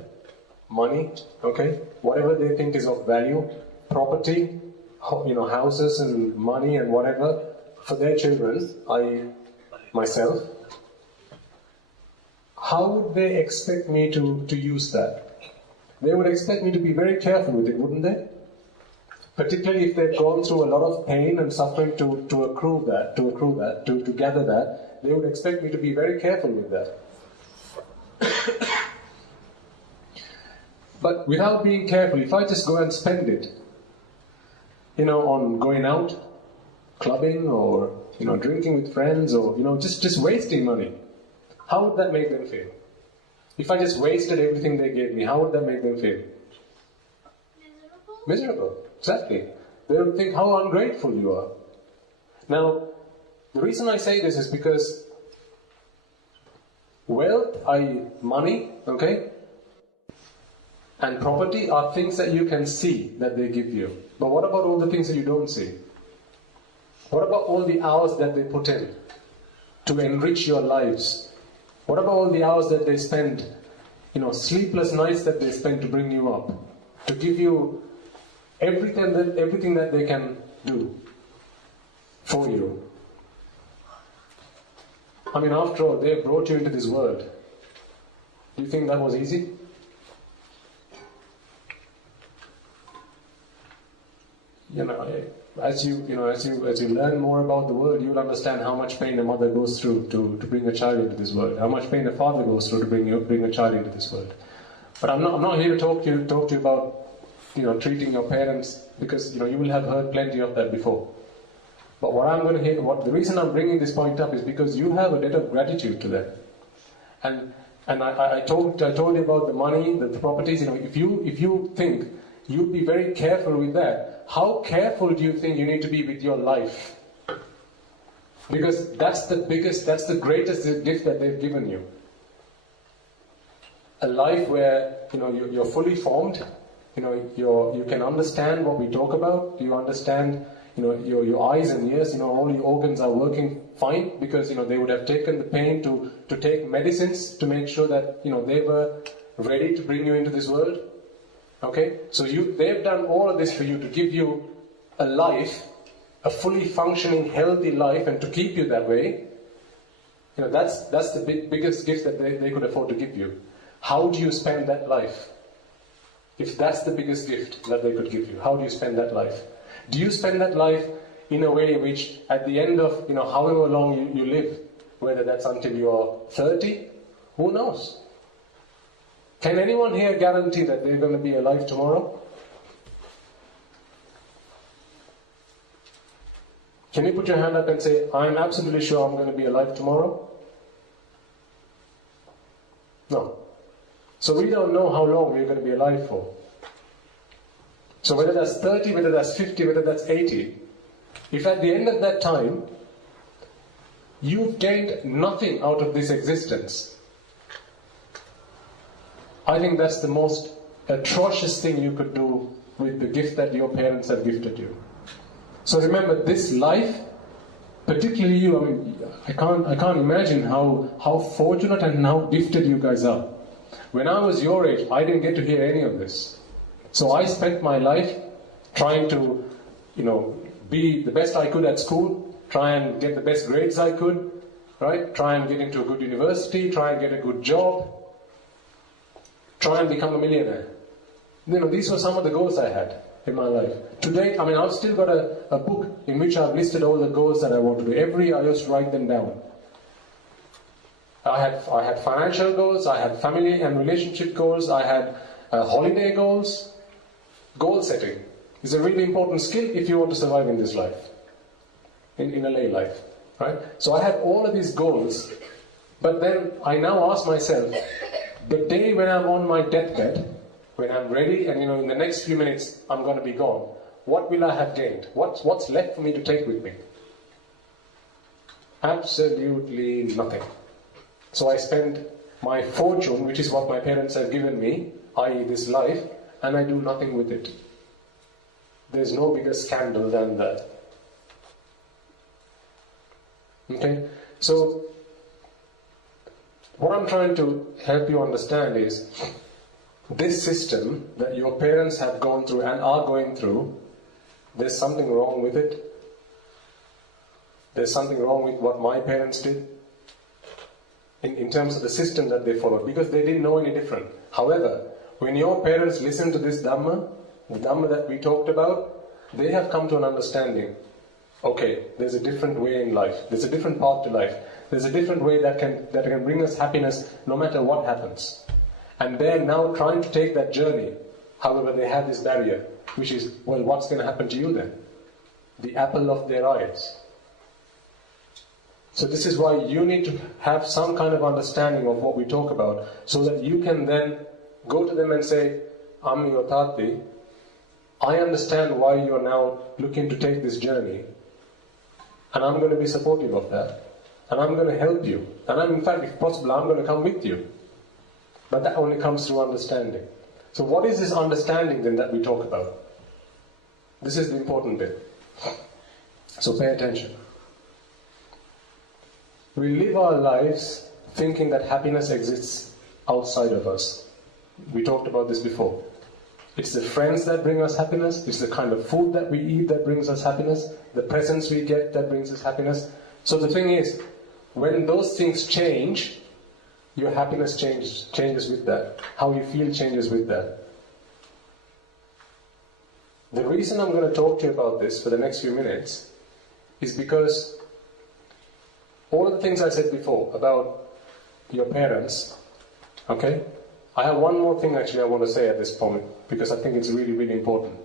money, okay, whatever they think is of value, property, houses and money and whatever, for their children, myself, how would they expect me to use that? They would expect me to be very careful with it, wouldn't they? Particularly if they've gone through a lot of pain and suffering to accrue that, to gather that, they would expect me to be very careful with that. But without being careful, if I just go and spend it, on going out, clubbing, or drinking with friends, or just wasting money, how would that make them feel? If I just wasted everything they gave me, how would that make them feel? Miserable. Exactly. They would think how ungrateful you are. Now, the reason I say this is because wealth, money, okay, and property are things that you can see that they give you. But what about all the things that you don't see? What about all the hours that they put in to enrich your lives? What about all the hours that they spend, sleepless nights that they spend to bring you up, to give you everything that they can do for you? I mean, after all, they brought you into this world. Do you think that was easy? As you learn more about the world, you'll understand how much pain a mother goes through to bring a child into this world, how much pain a father goes through to bring a child into this world. But I'm not here to talk to you about treating your parents, because you will have heard plenty of that before. But the reason I'm bringing this point up is because you have a debt of gratitude to them. And I told you about the money, the properties. If you think you'd be very careful with that, how careful do you think you need to be with your life? Because that's the greatest gift that they've given you. A life where you're fully formed. You can understand what we talk about. You understand, your eyes and ears, all your organs are working fine, because they would have taken the pain to take medicines to make sure that they were ready to bring you into this world. Okay, so they've done all of this for you to give you a life, a fully functioning, healthy life, and to keep you that way. That's the biggest gift that they could afford to give you. How do you spend that life? If that's the biggest gift that they could give you, how do you spend that life? Do you spend that life in a way which, at the end of however long you live, whether that's until you're 30, who knows? Can anyone here guarantee that they're going to be alive tomorrow? Can you put your hand up and say, I'm absolutely sure I'm going to be alive tomorrow? No. So we don't know how long we're going to be alive for. So whether that's 30, whether that's 50, whether that's 80, if at the end of that time, you've gained nothing out of this existence, I think that's the most atrocious thing you could do with the gift that your parents have gifted you. So remember, this life, particularly you, I can't imagine how fortunate and how gifted you guys are. When I was your age, I didn't get to hear any of this. So I spent my life trying to, be the best I could at school, try and get the best grades I could, right? Try and get into a good university, try and get a good job, try and become a millionaire. These were some of the goals I had in my life. Today, I've still got a book in which I've listed all the goals that I want to do. Every year I used to write them down. I had financial goals, I had family and relationship goals, I had holiday goals. Goal setting is a really important skill if you want to survive in this life, in a lay life, right? So I had all of these goals, but then I now ask myself, the day when I'm on my deathbed, when I'm ready and in the next few minutes I'm going to be gone, what will I have gained? What's left for me to take with me? Absolutely nothing. So I spend my fortune, which is what my parents have given me, i.e. this life, and I do nothing with it. There's no bigger scandal than that. Okay? So, what I'm trying to help you understand is, this system that your parents have gone through and are going through, there's something wrong with it. There's something wrong with what my parents did in terms of the system that they followed, because they didn't know any different. However, when your parents listen to this Dhamma, the Dhamma that we talked about, they have come to an understanding. Okay, there's a different way in life. There's a different path to life. There's a different way that can bring us happiness no matter what happens. And they're now trying to take that journey. However, they have this barrier, which is, well, what's going to happen to you then? The apple of their eyes. So this is why you need to have some kind of understanding of what we talk about, so that you can then go to them and say, Ami or Tati, I understand why you are now looking to take this journey, and I'm going to be supportive of that, and I'm going to help you, and in fact, if possible, I'm going to come with you. But that only comes through understanding. So what is this understanding then that we talk about? This is the important bit. So pay attention. We live our lives thinking that happiness exists outside of us. We talked about this before. It's the friends that bring us happiness, it's the kind of food that we eat that brings us happiness, the presents we get that brings us happiness. So the thing is, when those things change, your happiness changes with that. How you feel changes with that. The reason I'm going to talk to you about this for the next few minutes is because all of the things I said before about your parents, okay? I have one more thing actually I want to say at this point, because I think it's really, really important.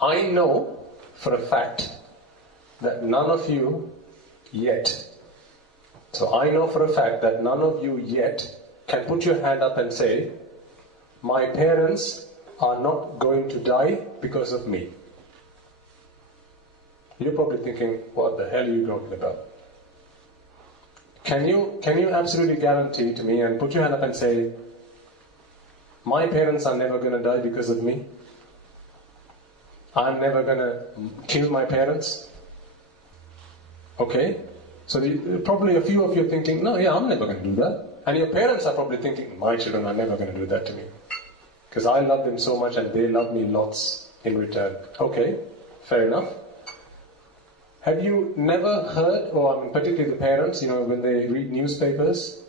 I know for a fact that none of you yet, so I know for a fact that none of you yet can put your hand up and say, my parents are not going to die because of me. You're probably thinking, what the hell are you talking about? Can you absolutely guarantee to me and put your hand up and say, my parents are never going to die because of me? I'm never going to kill my parents? Okay? So probably a few of you are thinking, no, yeah, I'm never going to do that. And your parents are probably thinking, my children are never going to do that to me. Because I love them so much and they love me lots in return. Okay, fair enough. Have you never heard, or particularly the parents, when they read newspapers,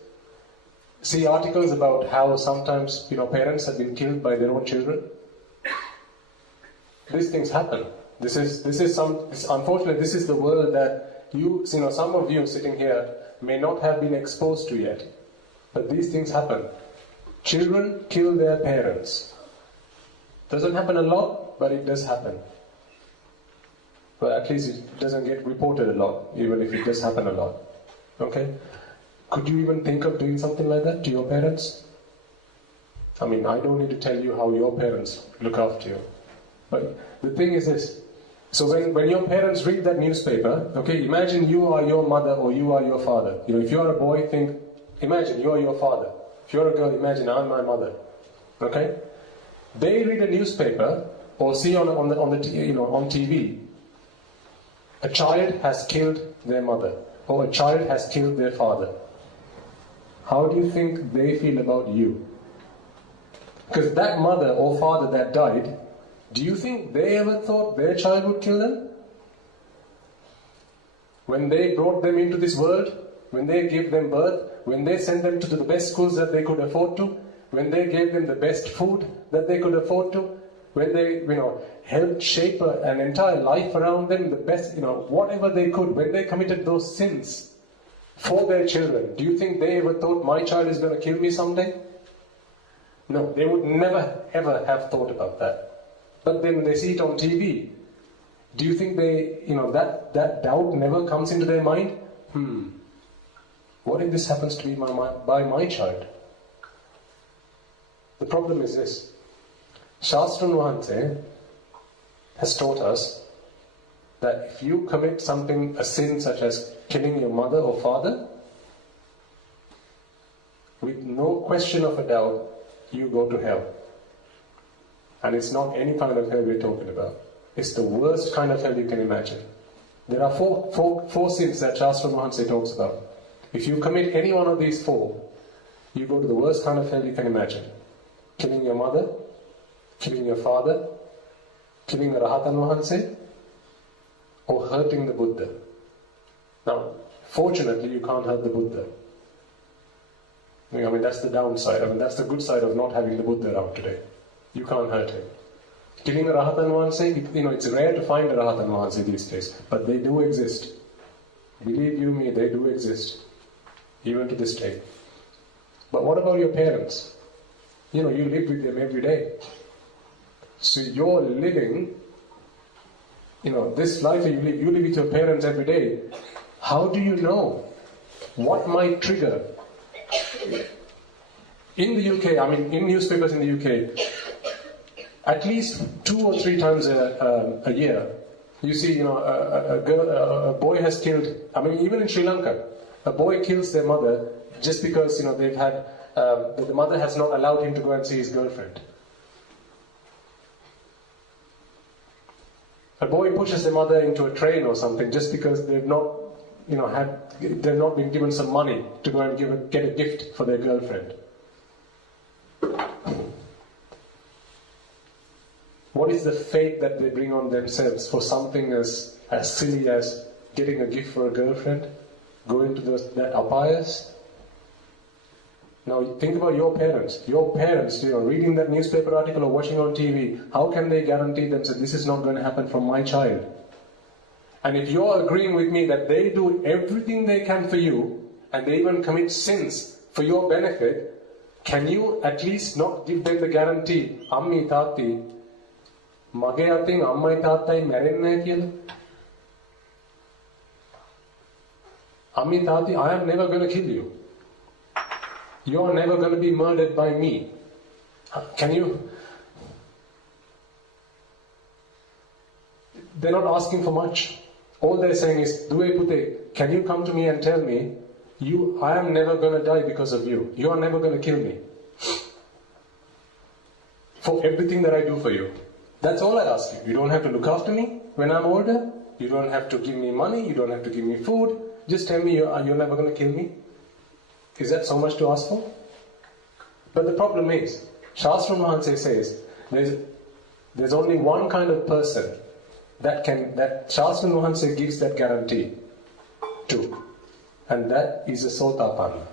see articles about how sometimes, parents have been killed by their own children? These things happen. Unfortunately, this is the world that some of you sitting here may not have been exposed to yet. But these things happen. Children kill their parents. Doesn't happen a lot, but it does happen. But at least it doesn't get reported a lot, even if it does happen a lot. Okay? Could you even think of doing something like that to your parents? I mean, I don't need to tell you how your parents look after you. But the thing is this. So when your parents read that newspaper, okay, imagine you are your mother or you are your father. If you're a boy, imagine you are your father. If you're a girl, imagine I'm my mother. Okay? They read a newspaper or see on TV, a child has killed their mother or a child has killed their father. How do you think they feel about you? Because that mother or father that died, do you think they ever thought their child would kill them? When they brought them into this world, when they gave them birth, when they sent them to the best schools that they could afford to, when they gave them the best food that they could afford to, when they, helped shape an entire life around them, the best, whatever they could, when they committed those sins for their children, do you think they ever thought my child is going to kill me someday? No, they would never ever have thought about that. But then when they see it on TV, do you think they, that doubt never comes into their mind? What if this happens to be by my child? The problem is this. Shastra Vahanse has taught us that if you commit something, a sin such as killing your mother or father, with no question of a doubt, you go to hell. And it's not any kind of hell we're talking about. It's the worst kind of hell you can imagine. There are four sins that Shastra Vahanse talks about. If you commit any one of these four, you go to the worst kind of hell you can imagine. Killing your mother, killing your father, killing a Rahatan Vahanse, or hurting the Buddha. Now, fortunately, you can't hurt the Buddha. I mean, that's the downside. I mean, that's the good side of not having the Buddha around today. You can't hurt him. Killing a Rahatan Vahanse, it's rare to find a Rahatan Vahanse these days, but they do exist. Believe you me, they do exist, even to this day. But what about your parents? You live with them every day. So you're living, this life that you live with your parents every day. How do you know what might trigger? In the UK, in newspapers in the UK, at least 2 or 3 times a year, you see, a boy has killed. Even in Sri Lanka, a boy kills their mother just because they've had the mother has not allowed him to go and see his girlfriend. A boy pushes their mother into a train or something just because they've not, they've not been given some money to go and get a gift for their girlfriend. What is the fate that they bring on themselves for something as silly as getting a gift for a girlfriend? Going to that apayas? Now think about your parents. Your parents, reading that newspaper article or watching on TV, how can they guarantee themselves this is not going to happen from my child? And if you're agreeing with me that they do everything they can for you, and they even commit sins for your benefit, can you at least not give them the guarantee, Ammi Tati, Mage atin ammai tattai marenne kiyala? Ammi Tati, I am never going to kill you. You are never going to be murdered by me. Can you? They're not asking for much. All they're saying is, Due Pute, can you come to me and tell me, I am never going to die because of you. You are never going to kill me. For everything that I do for you. That's all I ask you. You don't have to look after me when I'm older. You don't have to give me money. You don't have to give me food. Just tell me you're never going to kill me. Is that so much to ask for? But the problem is, Shastra Vahanse says, there's only one kind of person that Shastra Vahanse gives that guarantee to, and that is a Sotapanna.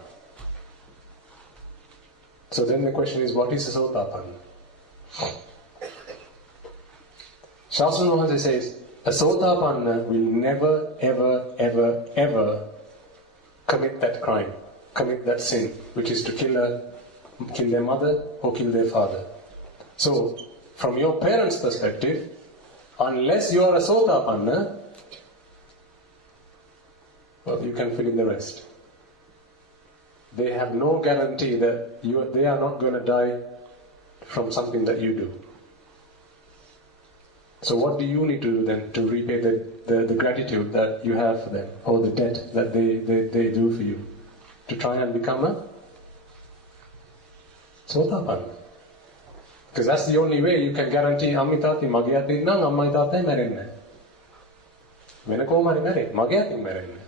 So then the question is, what is a Sotapanna? Shastra Vahanse says, a Sotapanna will never, ever, ever, ever commit that crime. Commit that sin, which is to kill their mother or kill their father. So, from your parents' perspective, unless you are a Sotapanna, well, you can fill in the rest. They have no guarantee that they are not going to die from something that you do. So what do you need to do then to repay the gratitude that you have for them, or the debt that they do for you? To try and become a Sotapanna. Because that's the only way you can guarantee Ammi Tati mage atin nan ammai tattai marenne. Wena komari mare, mage atin marenne.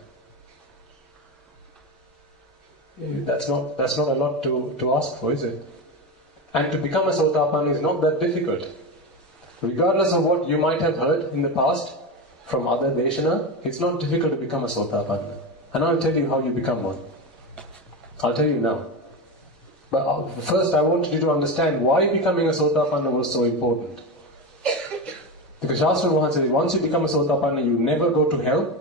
That's not a lot to ask for, is it? And to become a Sotapanna is not that difficult. Regardless of what you might have heard in the past from other Deshana, it's not difficult to become a Sotapanna. And I'll tell you how you become one. I'll tell you now. But first I want you to understand why becoming a Sotapanna was so important. Because Shastra Vahanse says, once you become a Sotapanna, you never go to hell.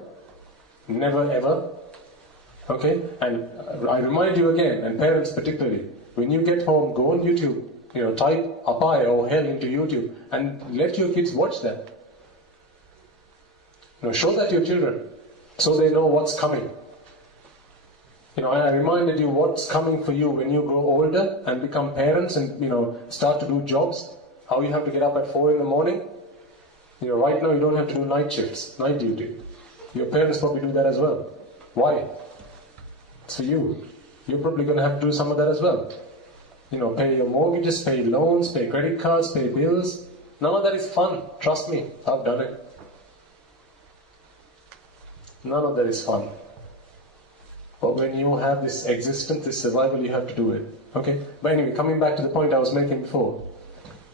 Never ever. Okay? And I remind you again, and parents particularly, when you get home, go on YouTube, type Apai or hell into YouTube and let your kids watch that. Show that to your children so they know what's coming. I reminded you what's coming for you when you grow older and become parents and, start to do jobs. How you have to get up at 4 in the morning. Right now you don't have to do night shifts, night duty. Your parents probably do that as well. Why? It's for you. You're probably going to have to do some of that as well. Pay your mortgages, pay loans, pay credit cards, pay bills. None of that is fun. Trust me, I've done it. None of that is fun. But when you have this existence, this survival, you have to do it. Okay? But anyway, coming back to the point I was making before.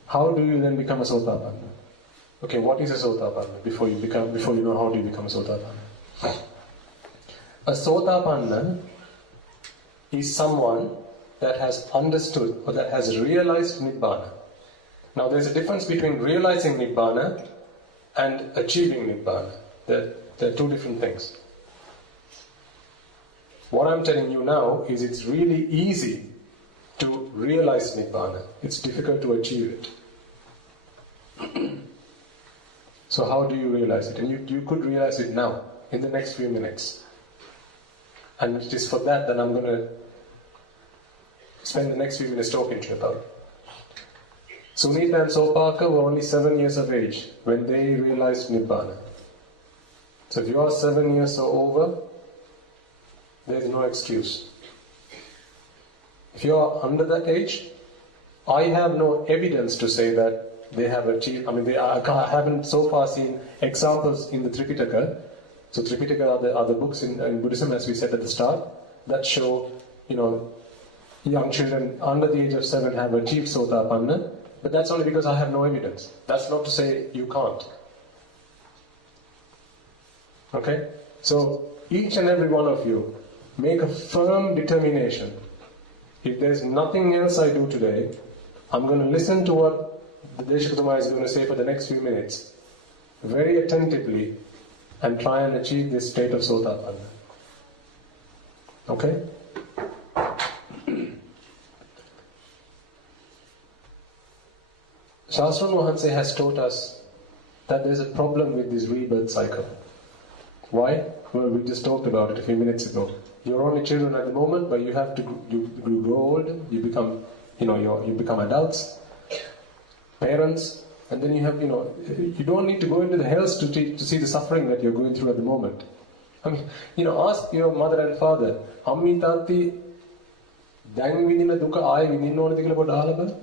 How do you then become a Sotapanna? Okay, what is a Sotapanna before you know how do you become a Sotapanna? A Sotapanna is someone that has understood or that has realized Nibbana. Now there's a difference between realizing Nibbana and achieving Nibbana. They're two different things. What I'm telling you now is it's really easy to realize Nibbana. It's difficult to achieve it. So how do you realize it? And you could realize it now, in the next few minutes. And it is for that I'm going to spend the next few minutes talking to you about. Sunita and Sopaka were only 7 years of age when they realized Nibbana. So if you are 7 years or over, there is no excuse. If you are under that age, I have no evidence to say that they have achieved. I haven't so far seen examples in the Tripitaka. So Tripitaka are the books in Buddhism, as we said at the start, that show, young children under the age of 7 have achieved Sotapanna. But that's only because I have no evidence. That's not to say you can't. Okay? So each and every one of you make a firm determination. If there's nothing else I do today, I'm going to listen to what the Deshakatama is going to say for the next few minutes very attentively and try and achieve this state of Sotapanna. Okay? Shastra Mahanse has taught us that there's a problem with this rebirth cycle. Why? Well, we just talked about it a few minutes ago. You're only children at the moment, but you have to you grow old. You become, you become adults, parents, and then you have, you don't need to go into the hells to see the suffering that you're going through at the moment. Ask your mother and father, Ammi Tati, දැන් විඳින දුක ආයෙ විඳින්න ඕනද කියලා පොඩ්ඩක් අහලා බලන්න.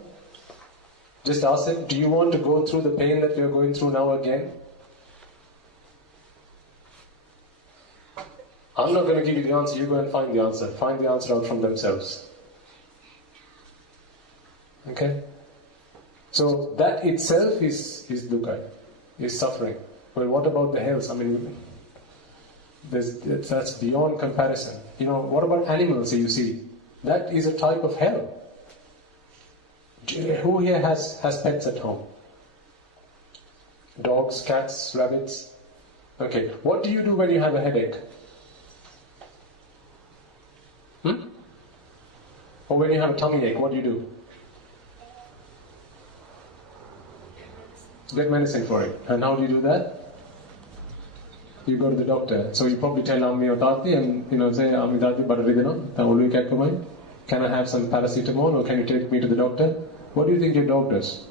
Just ask them, do you want to go through the pain that you're going through now again? I'm not going to give you the answer, you go and find the answer. Find the answer out from themselves. Okay? So that itself is dukkha, is suffering. Well, what about the hells? That's beyond comparison. What about animals you see? That is a type of hell. Who here has pets at home? Dogs, cats, rabbits? Okay, what do you do when you have a headache? Or when you have a tummy ache, what do you do? Get medicine for it. And how do you do that? You go to the doctor. So you probably tell Ammi or Tati and say, Ammi Tati, badari. Can I have some paracetamol or can you take me to the doctor? What do you think your dog does?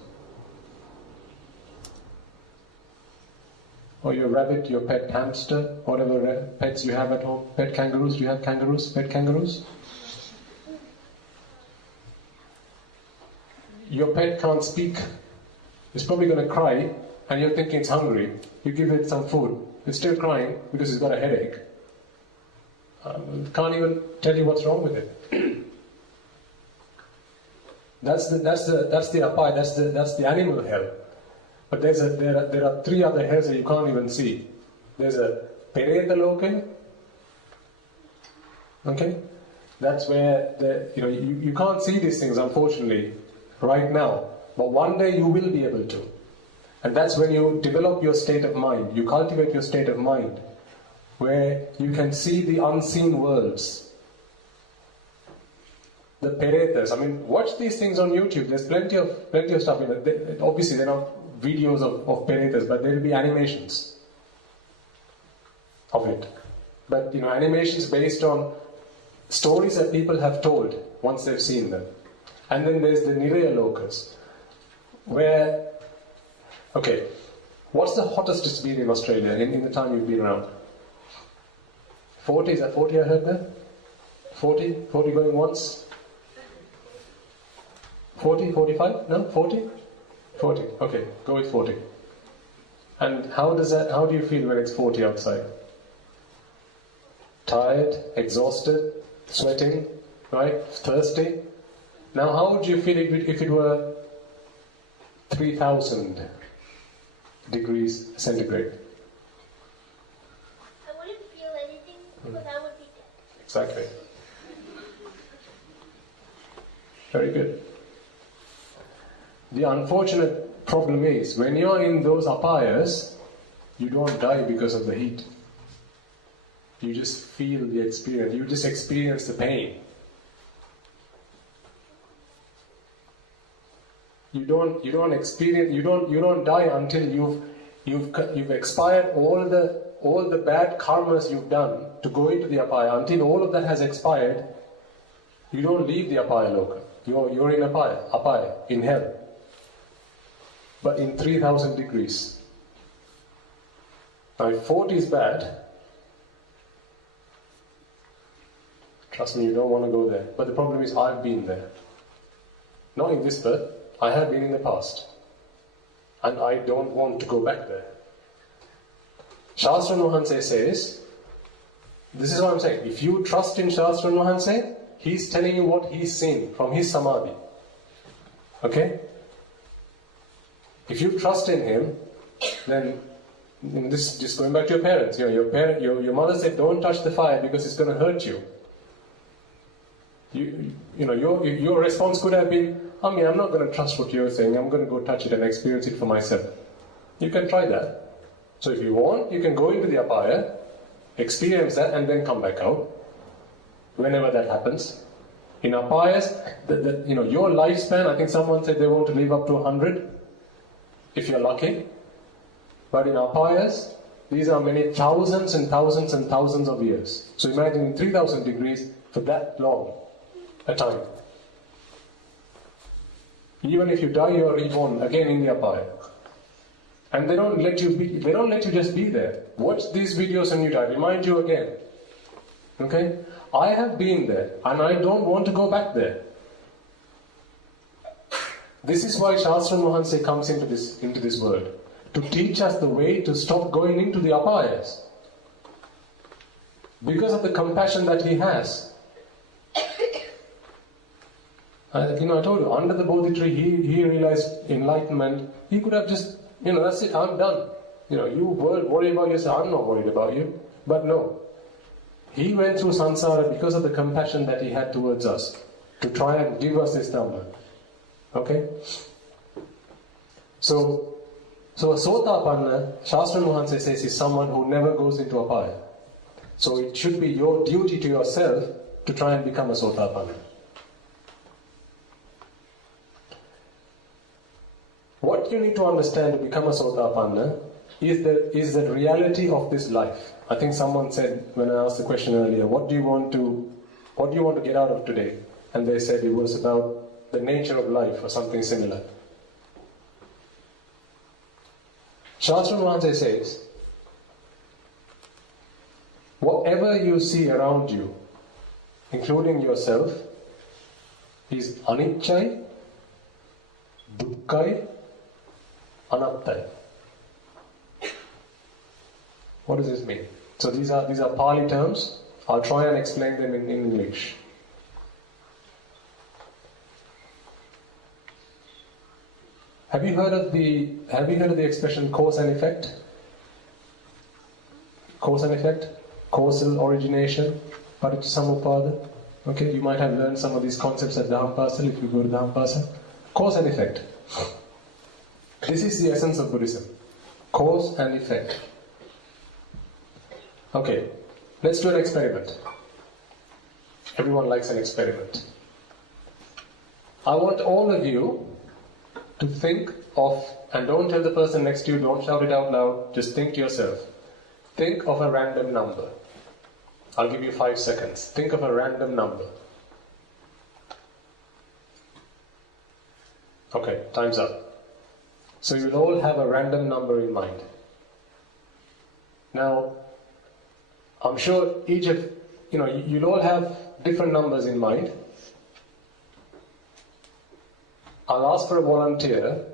Or your rabbit, your pet hamster, whatever pets you have at home. Pet kangaroos, do you have kangaroos? Pet kangaroos? Your pet can't speak. It's probably going to cry and you're thinking it's hungry. You give it some food. It's still crying because it's got a headache. Can't even tell you what's wrong with it. That's the apai, that's the animal hell. But there are 3 other hells that you can't even see. There's a Pereta Loke. Okay? That's where you can't see these things, unfortunately, right now. But one day you will be able to. And that's when you develop your state of mind. You cultivate your state of mind where you can see the unseen worlds. The Peretas. Watch these things on YouTube. There's plenty of stuff. Obviously, they're not videos of Peretas, but there will be animations of it. But animations based on stories that people have told once they've seen them. And then there's the Niraya Lokas, where, okay, what's the hottest it's been in Australia in the time you've been around? 40, is that 40 I heard there? 40? 40 going once? 40, 45? No? 40? 40, okay, go with 40. And how do you feel when it's 40 outside? Tired, exhausted, sweating, right? Thirsty? Now how would you feel if it were 3,000 degrees centigrade? I wouldn't feel anything because I would be dead. Exactly. Very good. The unfortunate problem is, when you're in those apayas, you don't die because of the heat. You just feel the experience. You just experience the pain. You don't experience. You don't die until you've expired all the bad karmas you've done to go into the apaya. Until all of that has expired, you don't leave the apaya loka. You're in apaya, in hell. But in 3,000 degrees. Now, if 40 is bad, trust me, you don't want to go there. But the problem is, I've been there. Not in this birth, I have been in the past. And I don't want to go back there. Shastra Mahanse says, this is what I'm saying, if you trust in Shastra Mahanse, he's telling you what he's seen from his samadhi. Okay? If you trust in him, then this just going back to your parents. Your mother said, "Don't touch the fire because it's going to hurt you." Your response could have been, "Ami, I'm not going to trust what you're saying. I'm going to go touch it and experience it for myself." You can try that. So if you want, you can go into the apaya, experience that, and then come back out. Whenever that happens. In apayas, your lifespan, I think someone said they want to live up to 100. If you're lucky. But in apayas, these are many thousands and thousands and thousands of years. So imagine in 3,000 degrees for that long a time. Even if you die, you are reborn again in the apaya. And they don't let you just be there. Watch these videos and you die. Remind you again. Okay? I have been there and I don't want to go back there. This is why Shastra Mahanse comes into this world, to teach us the way to stop going into the apayas. Because of the compassion that he has. I told you, under the Bodhi tree, he realized enlightenment. He could have just, that's it, I'm done. You worry about yourself, I'm not worried about you. But no. He went through samsara because of the compassion that he had towards us, to try and give us this Dhamma. Okay? So a Sotapanna, Shastra Mahanse says, is someone who never goes into apaya. So it should be your duty to yourself to try and become a Sotapanna. What you need to understand to become a Sotapanna is the reality of this life. I think someone said, when I asked the question earlier, what do you want to get out of today? And they said it was about the nature of life or something similar. Shastra Mahanse says, whatever you see around you, including yourself, is anicchai, dukkkai, anattai. What does this mean? So these are Pali terms. I'll try and explain them in English. Have you heard of the expression cause and effect? Cause and effect, causal origination, paticcasamuppada. Okay, you might have learned some of these concepts at Dhampasal if you go to Dhampasal. Cause and effect. This is the essence of Buddhism. Cause and effect. Okay, let's do an experiment. Everyone likes an experiment. I want all of you to think of, and don't tell the person next to you, don't shout it out loud, just think to yourself. Think of a random number. I'll give you 5 seconds. Think of a random number. Okay, time's up. So you'll all have a random number in mind. Now, I'm sure you'll all have different numbers in mind. I'll ask for a volunteer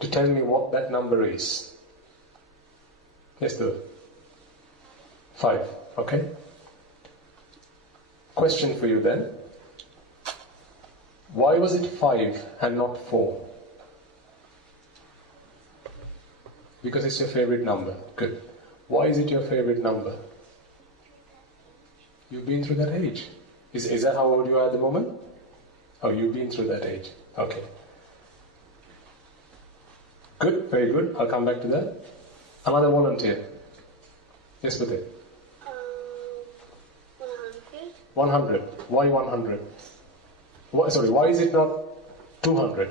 to tell me what that number is. Let's do it. 5, okay? Question for you then. Why was it 5 and not 4? Because it's your favorite number. Good. Why is it your favorite number? You've been through that age. Is that how old you are at the moment? Oh, you've been through that age. Okay. Good, very good. I'll come back to that. Another volunteer. Yes, Budu. 100. 100. Why 100? Why is it not 200?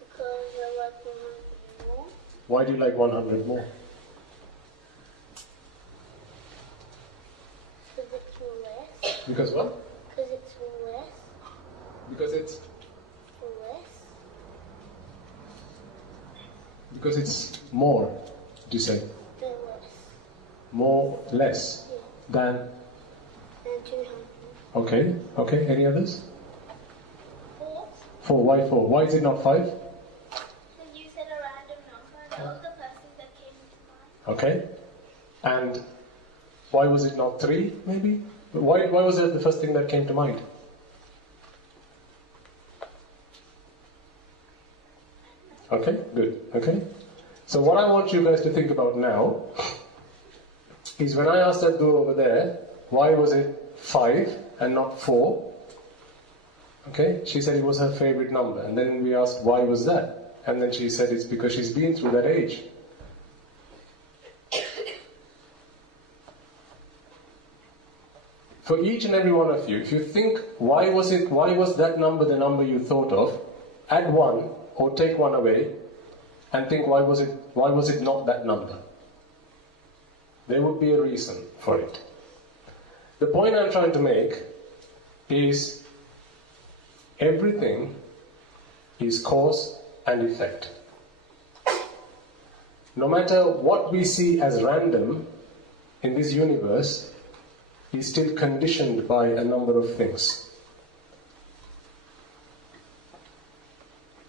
Because I like 100 more. Why do you like 100 more? Because it's less. Because what? Because it's less. Because it's Less. because it's more, do you say? Than less. More, less Yeah. than. Than 200. Okay, okay. Any others? 4. 4. Why 4? Why is it not 5? Because you said a random number. That was the first thing that came to mind. Okay. And why was it not 3, maybe? Why was it the first thing that came to mind? Okay, good. Okay. So what I want you guys to think about now is when I asked that girl over there, why was it 5 and not 4? Okay, she said it was her favorite number. And then we asked, why was that? And then she said it's because she's been through that age. For each and every one of you, if you think, why was that number the number you thought of, add 1 or take 1 away and think, why was it not that number? There would be a reason for it. The point I'm trying to make is everything is cause and effect. No matter what we see as random in this universe is still conditioned by a number of things.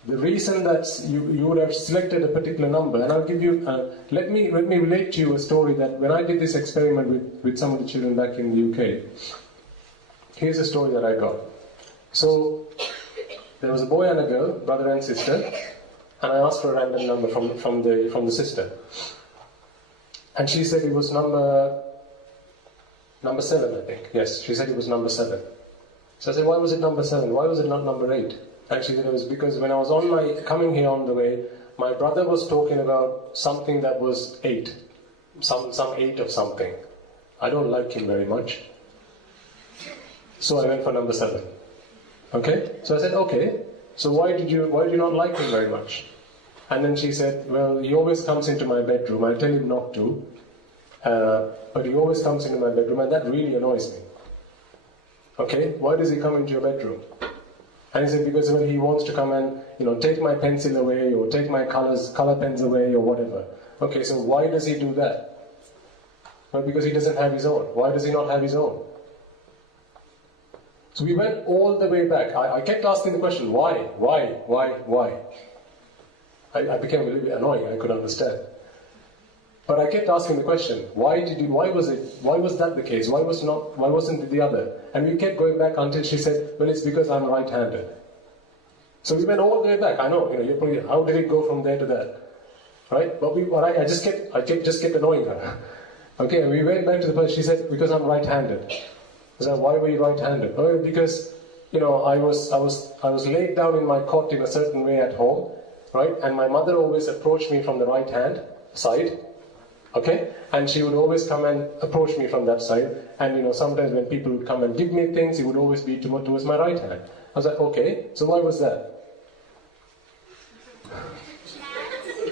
The reason that you would have selected a particular number, and I'll give you, let me relate to you a story that when I did this experiment with some of the children back in the UK, here's a story that I got. So, there was a boy and a girl, brother and sister, and I asked for a random number from the sister. And she said it was number 7, I think. Yes, she said it was number 7. So I said, why was it number 7? Why was it not number 8? And she said it was because when I was coming here on the way, my brother was talking about something that was 8. Some 8 of something. I don't like him very much. So I went for number 7. Okay? So I said, okay, so why did you not like him very much? And then she said, well, he always comes into my bedroom. I tell him not to, but he always comes into my bedroom, and that really annoys me. Okay? Why does he come into your bedroom? And he said, because when he wants to come and, take my pencil away, or take my color pens away, or whatever. Okay, so why does he do that? Well, because he doesn't have his own. Why does he not have his own? So we went all the way back. I kept asking the question, why? I became a little bit annoying, I could understand. But I kept asking the question, why was that the case? Why wasn't it the other? And we kept going back until she said, well, it's because I'm right-handed. So we went all the way back. I know, you're probably, how did it go from there to that? Right? But I just kept annoying her. Okay, and we went back to the person. She said, because I'm right-handed. I said, why were you right-handed? Oh, because, I was laid down in my cot in a certain way at home, right? And my mother always approached me from the right-hand side. Okay? And she would always come and approach me from that side. And, sometimes when people would come and give me things, it would always be towards my right hand. I was like, okay, so why was that?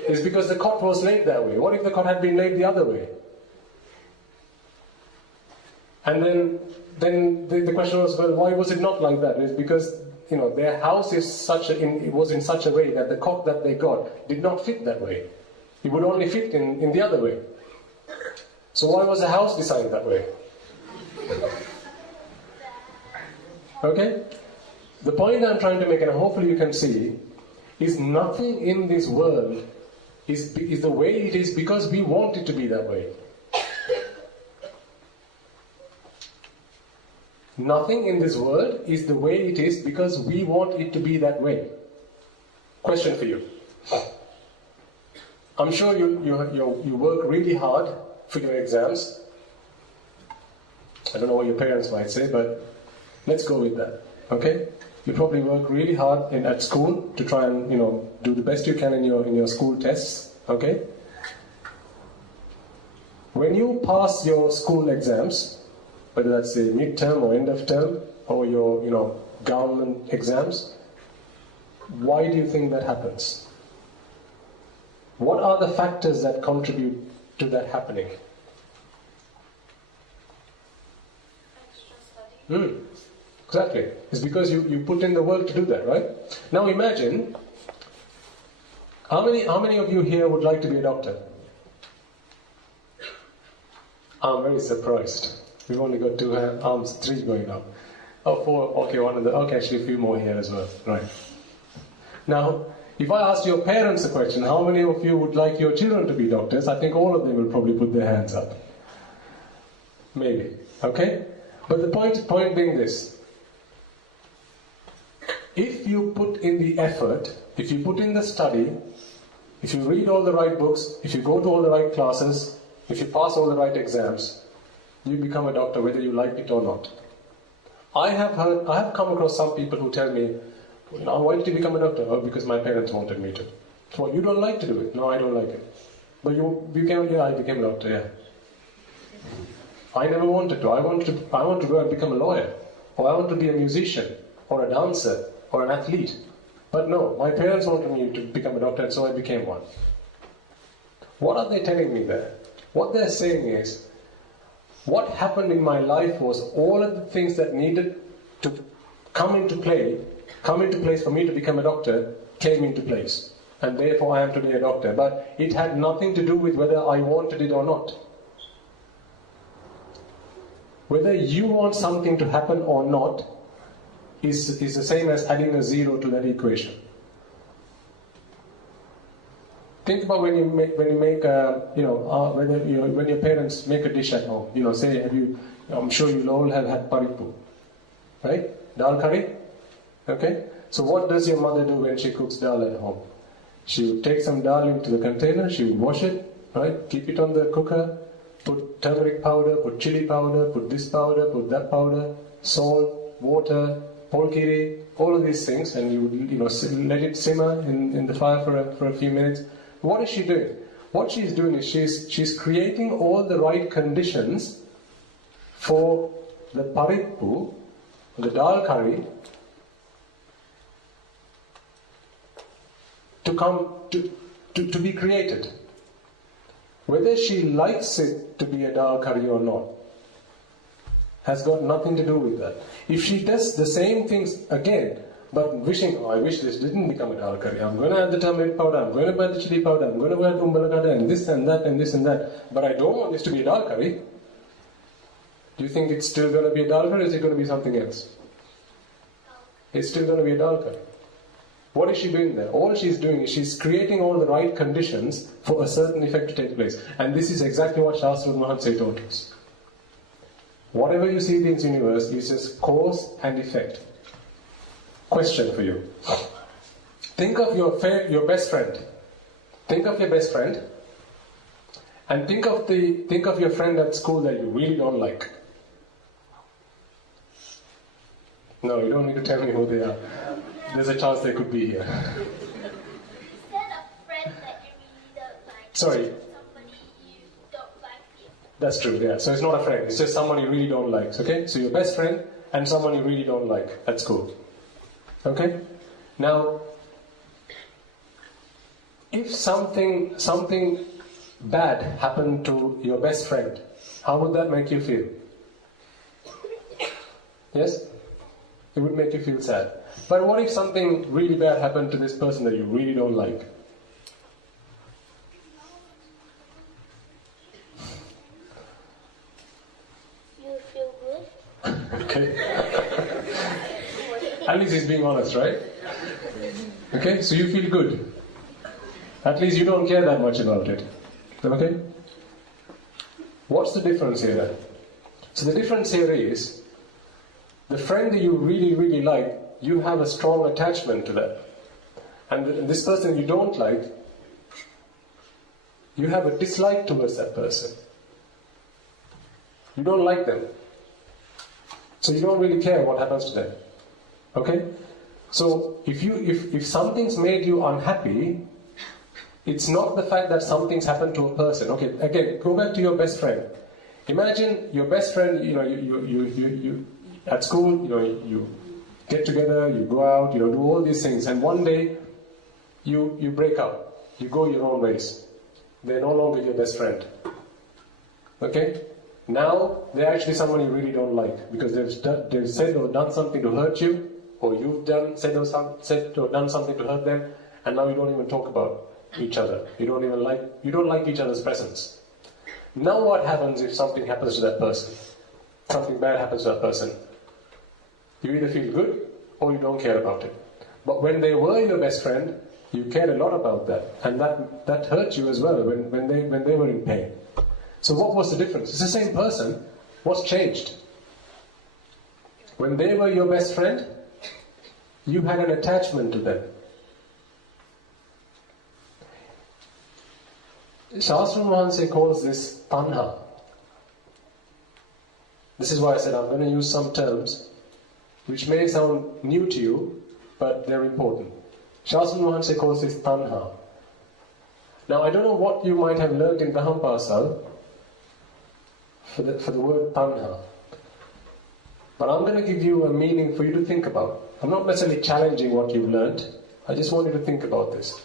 It's because the cot was laid that way. What if the cot had been laid the other way? And then the question was, well, why was it not like that? It's because, their house was in such a way that the cock that they got did not fit that way. It would only fit in the other way. So why was the house designed that way? Okay? The point I'm trying to make, and hopefully you can see, is nothing in this world is the way it is because we want it to be that way. Nothing in this world is the way it is because we want it to be that way. Question for you. I'm sure you work really hard for your exams. I don't know what your parents might say, but let's go with that. Okay? You probably work really hard at school to try and do the best you can in your school tests. Okay? When you pass your school exams, whether that's the midterm or end of term or your government exams, why do you think that happens? What are the factors that contribute to that happening? Exactly. It's because you put in the work to do that, right? Now imagine, how many of you here would like to be a doctor? I'm very surprised. We've only got 2 arms, 3 going up. Oh, 4, okay, okay, actually a few more here as well, right. Now, if I asked your parents a question, how many of you would like your children to be doctors? I think all of them will probably put their hands up. Maybe, okay? But the point being this. If you put in the effort, if you put in the study, if you read all the right books, if you go to all the right classes, if you pass all the right exams, you become a doctor whether you like it or not. I have come across some people who tell me, why did you become a doctor? Oh, because my parents wanted me to. So you don't like to do it? No, I don't like it. But you became, I became a doctor, yeah. I never wanted to. I want to go and become a lawyer, or I want to be a musician, or a dancer, or an athlete. But no, my parents wanted me to become a doctor, and so I became one. What are they telling me there? What they're saying is, what happened in my life was all of the things that needed to come into place for me to become a doctor, came into place. And therefore I am today a doctor. But it had nothing to do with whether I wanted it or not. Whether you want something to happen or not is the same as adding a 0 to that equation. Think about when your parents make a dish at home. I'm sure you all have had paripu, right? Dal curry. Okay. So what does your mother do when she cooks dal at home? She would take some dal into the container. She would wash it, right? Keep it on the cooker. Put turmeric powder. Put chili powder. Put this powder. Put that powder. Salt, water, polkiri, all of these things, and you would let it simmer in the fire for a few minutes. What is she doing? What she's doing is she's creating all the right conditions for the parippu, the dal curry, to come to be created. Whether she likes it to be a dal curry or not has got nothing to do with that. If she does the same things again, but wishing, I wish this didn't become a dal curry. I'm going to add the turmeric powder, I'm going to add the chili powder, I'm going to add umbalagada and this and that and this and that. But I don't want this to be a dal curry. Do you think it's still going to be a dal curry or is it going to be something else? It's still going to be a dal curry. What is she doing there? All she's doing is she's creating all the right conditions for a certain effect to take place. And this is exactly what Shastra Mahatse taught us. Whatever you see in this universe is just cause and effect. Question for you. Think of your best friend. Think of your best friend. And think of your friend at school that you really don't like. No, you don't need to tell me who they are. There's a chance they could be here. Is that a friend that you really don't like? Sorry. Somebody you don't like? That's true, yeah. So it's not a friend, it's just someone you really don't like. Okay? So your best friend and someone you really don't like at school. Okay? Now, if something bad happened to your best friend, how would that make you feel? Yes? It would make you feel sad. But what if something really bad happened to this person that you really don't like? You feel good? Okay. At least he's being honest, right? Okay, so you feel good. At least you don't care that much about it. Okay? What's the difference here then? So the difference here is, the friend that you really, really like, you have a strong attachment to that. And this person you don't like, you have a dislike towards that person. You don't like them. So you don't really care what happens to them. Okay? So if something's made you unhappy, it's not the fact that something's happened to a person. Okay, again, go back to your best friend. Imagine your best friend, you at school, you get together, you go out, do all these things, and one day you break up, you go your own ways. They're no longer your best friend. Okay? Now they're actually someone you really don't like because they've said or done something to hurt you, or you've said or done something to hurt them, and now you don't even talk about each other. You don't like each other's presence. Now what happens if something happens to that person? Something bad happens to that person. You either feel good or you don't care about it. But when they were your best friend, you cared a lot about that, and that hurt you as well when they were in pain. So what was the difference? It's the same person. What's changed? When they were your best friend, you had an attachment to them. Shastra Mahanse calls this tanha. This is why I said I'm going to use some terms which may sound new to you, but they're important. Shastra Mahanse calls this tanha. Now I don't know what you might have learned in Dhampasal for the word tanha, but I'm going to give you a meaning for you to think about. I'm not necessarily challenging what you've learned. I just want you to think about this.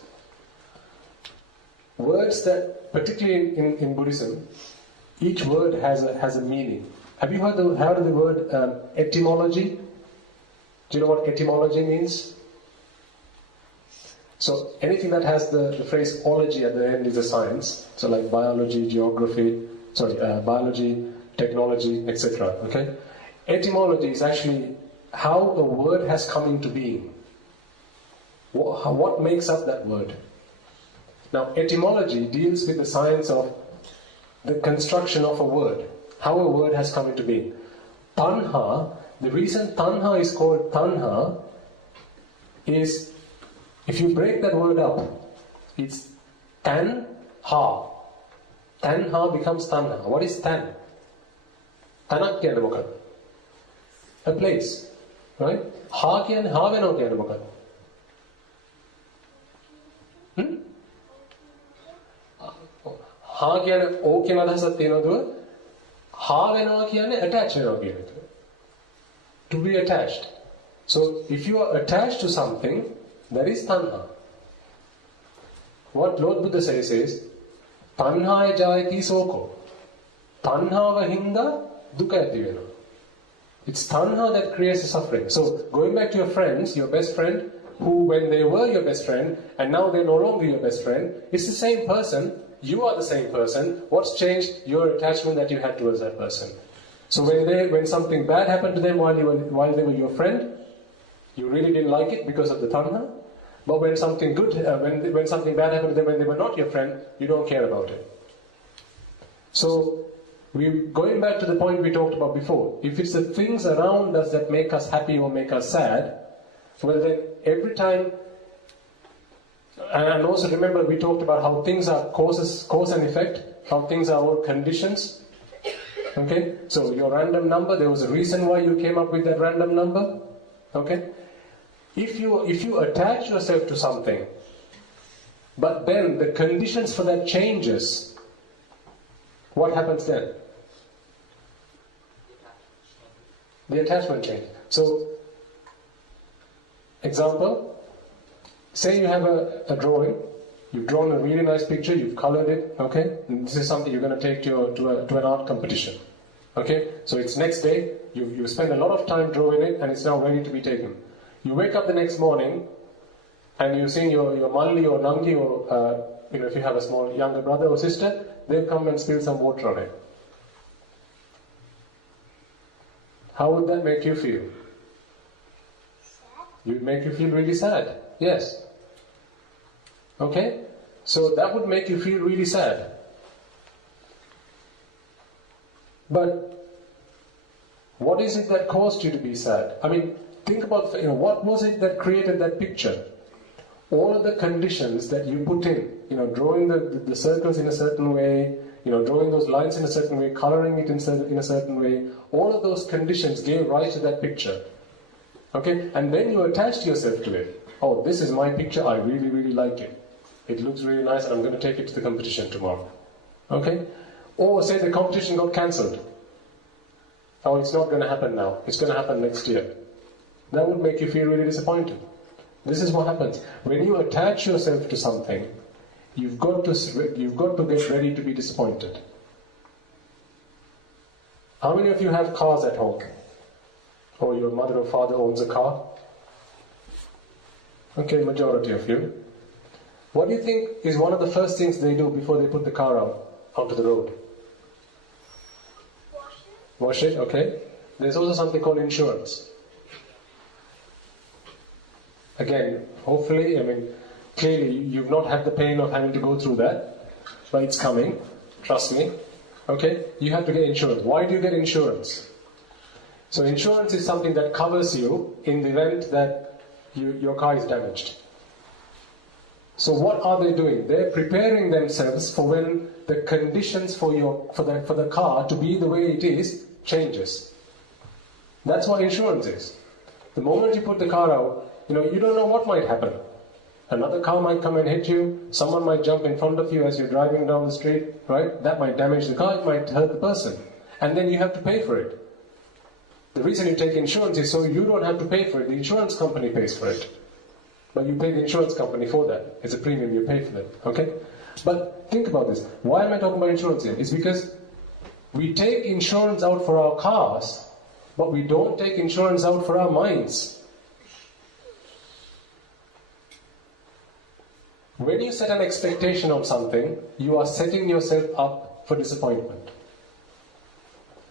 Words that, particularly in Buddhism, each word has a meaning. Have you heard of the word etymology? Do you know what etymology means? So anything that has the phrase ology at the end is a science. So like biology, biology, technology, etc. Okay? Etymology is actually how a word has come into being. What makes up that word? Now, etymology deals with the science of the construction of a word, how a word has come into being. Tanha, the reason tanha is called tanha is, if you break that word up, it's tan-ha. Tan-ha becomes tanha. What is tan? Tanak kiyane mokad? A place, right? Ha kiyane ha veno kiyane mokad? Ha kiyane o කියන අදහසක් තියෙනවද? Ha වෙනවා කියන්නේ attach වෙනවා කියන එක. To be attached. So if you are attached to something, that is tanha. What Lord Buddha says is, tanhaya jayati soko. Tanhava hinda dukkha ඇති වෙනවා. It's tanha that creates the suffering. So going back to your friends, your best friend, who when they were your best friend and now they're no longer your best friend, it's the same person. You are the same person. What's changed? Your attachment that you had towards that person. So when something bad happened to them while they were your friend, you really didn't like it because of the tanha. But when something good, when something bad happened to them when they were not your friend, you don't care about it. So going back to the point we talked about before, if it's the things around us that make us happy or make us sad, well then every time. And also remember, we talked about how things are cause and effect, how things are all conditions. Okay? So your random number, there was a reason why you came up with that random number. Okay? If you attach yourself to something, but then the conditions for that changes, what happens then? The attachment changes. So, example, say you have a drawing, you've drawn a really nice picture, you've colored it, okay? And this is something you're going to take to an art competition. Okay? So it's next day, you spend a lot of time drawing it and it's now ready to be taken. You wake up the next morning and you've seen your Malli or Nangi or if you have a small younger brother or sister, they'll come and spill some water on it. How would that make you feel? It would make you feel really sad. Yes. Okay? So that would make you feel really sad. But what is it that caused you to be sad? I mean, think about, what was it that created that picture? All of the conditions that you put in, drawing the circles in a certain way, drawing those lines in a certain way, coloring it in a certain way, all of those conditions gave rise to that picture. Okay? And then you attached yourself to it. Oh, this is my picture, I really, really like it. It looks really nice and I'm going to take it to the competition tomorrow. Okay? Or say the competition got cancelled. Oh, it's not going to happen now. It's going to happen next year. That would make you feel really disappointed. This is what happens. When you attach yourself to something, you've got to get ready to be disappointed. How many of you have cars at home? Or your mother or father owns a car? Okay, majority of you. What do you think is one of the first things they do before they put the car out onto the road? Wash it, okay. There's also something called insurance. Again, hopefully, clearly you've not had the pain of having to go through that, but it's coming, trust me. Okay, you have to get insurance. Why do you get insurance? So insurance is something that covers you in the event that your car is damaged. So what are they doing? They're preparing themselves for when the conditions for the car to be the way it is changes. That's what insurance is. The moment you put the car out, you don't know what might happen. Another car might come and hit you, someone might jump in front of you as you're driving down the street, right? That might damage the car, it might hurt the person. And then you have to pay for it. The reason you take insurance is so you don't have to pay for it, the insurance company pays for it. But you pay the insurance company for that. It's a premium you pay for them, okay? But think about this. Why am I talking about insurance here? It's because we take insurance out for our cars, but we don't take insurance out for our minds. When you set an expectation on something, you are setting yourself up for disappointment.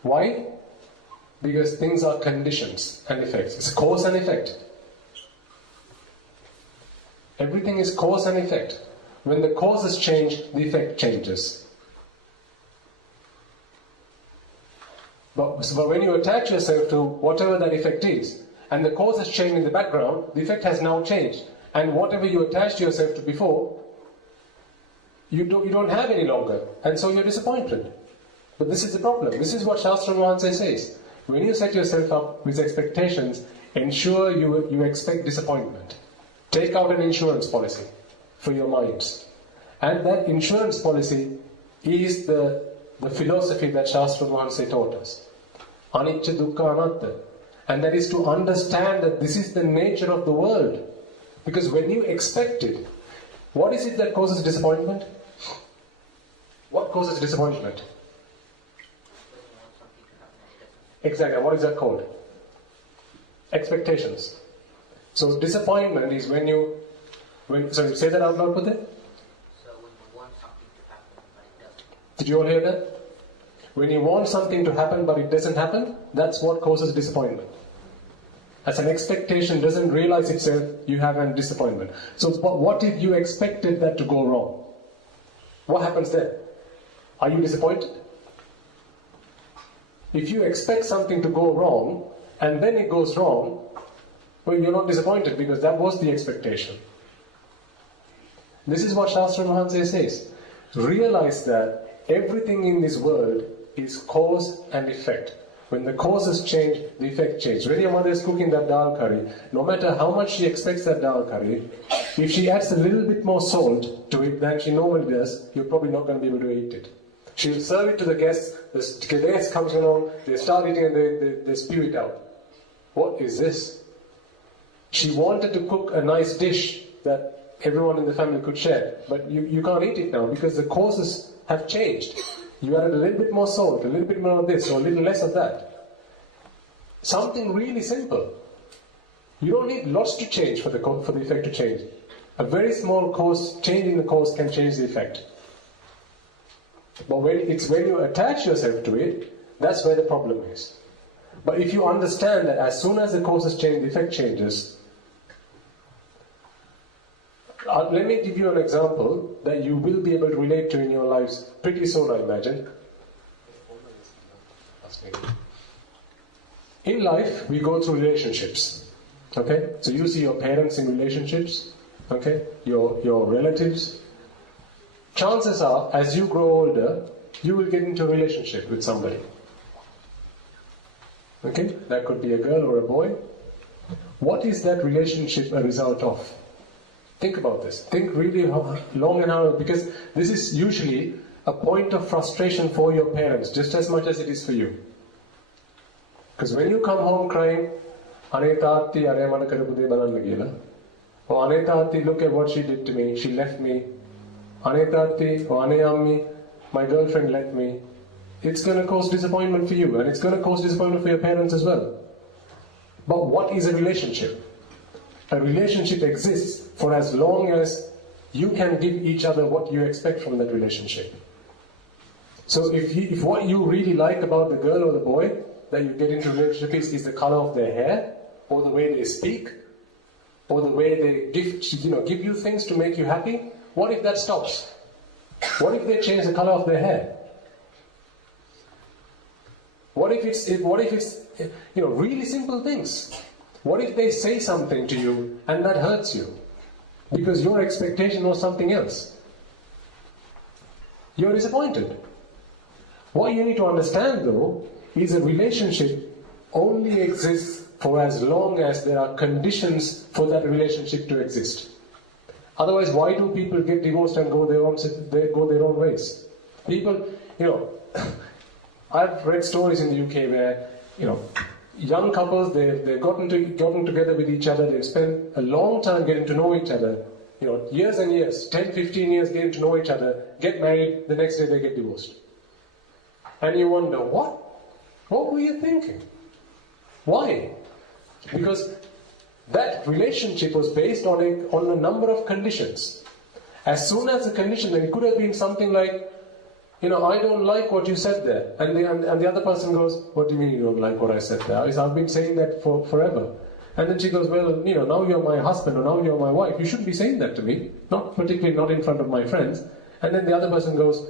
Why? Because things are conditions and effects. It's cause and effect. Everything is cause and effect. When the causes change, the effect changes. But when you attach yourself to whatever that effect is, and the cause has changed in the background, the effect has now changed. And whatever you attached yourself to before, you don't have any longer. And so you're disappointed. But this is the problem. This is what Shastra Mahansa says. When you set yourself up with expectations, ensure you expect disappointment. Take out an insurance policy for your minds. And that insurance policy is the philosophy that Shastra Mahansa taught us. Anicca dukkha anatta. And that is to understand that this is the nature of the world. Because when you expect it, what is it that causes disappointment? What causes disappointment? Exactly, what is that called? Expectations. So disappointment is sorry, say that out loud, Puthe. So when you want something to happen but it doesn't. Did you all hear that? When you want something to happen but it doesn't happen, that's what causes disappointment. As an expectation doesn't realize itself, you have a disappointment. So what if you expected that to go wrong? What happens then? Are you disappointed? If you expect something to go wrong, and then it goes wrong, well, you're not disappointed because that was the expectation. This is what Shastra Mahansa says. Realize that everything in this world is cause and effect. When the causes change, the effect changes. When your mother is cooking that dal curry, no matter how much she expects that dal curry, if she adds a little bit more salt to it than she normally does, you're probably not going to be able to eat it. She'll serve it to the guests, the guest comes along, they start eating and they spew it out. What is this? She wanted to cook a nice dish that everyone in the family could share, but you can't eat it now because the causes have changed. You added a little bit more salt, a little bit more of this, or a little less of that. Something really simple. You don't need lots to change for the effect to change. A very small change in the cause can change the effect. But when you attach yourself to it, that's where the problem is. But if you understand that as soon as the causes change, the effect changes. Let me give you an example that you will be able to relate to in your lives pretty soon, I imagine. In life, we go through relationships. Okay? So you see your parents in relationships, okay? Your relatives. Chances are, as you grow older, you will get into a relationship with somebody. Okay? That could be a girl or a boy. What is that relationship a result of? Think about this. Think really long and hard, because this is usually a point of frustration for your parents, just as much as it is for you. Because when you come home crying, "Ane taatti, are mana karapu de balanna kiyala," or "Ane taatti, look at what she did to me, she left me," "Ane taatti," or "Ane ammi, my girlfriend left me," it's going to cause disappointment for you, and it's going to cause disappointment for your parents as well. But what is a relationship? A relationship exists for as long as you can give each other what you expect from that relationship. So if what you really like about the girl or the boy that you get into a relationship is the color of their hair, or the way they speak, or the way they give you things to make you happy, what if that stops? What if they change the color of their hair? What if it's really simple things? What if they say something to you and that hurts you because your expectation was something else? You're disappointed. What you need to understand, though, is a relationship only exists for as long as there are conditions for that relationship to exist. Otherwise, why do people get divorced and go their own ways? People, I've read stories in the UK where, young couples, they've gotten together with each other, they've spent a long time getting to know each other, years and years, 10, 15 years getting to know each other, get married, the next day they get divorced. And you wonder, what? What were you thinking? Why? Because that relationship was based on a number of conditions. As soon as the condition, then it could have been something like, I don't like what you said there. And the other person goes, "What do you mean you don't like what I said there? I've been saying that for forever." And then she goes, "Well, now you're my husband or now you're my wife. You shouldn't be saying that to me. Particularly not in front of my friends." And then the other person goes,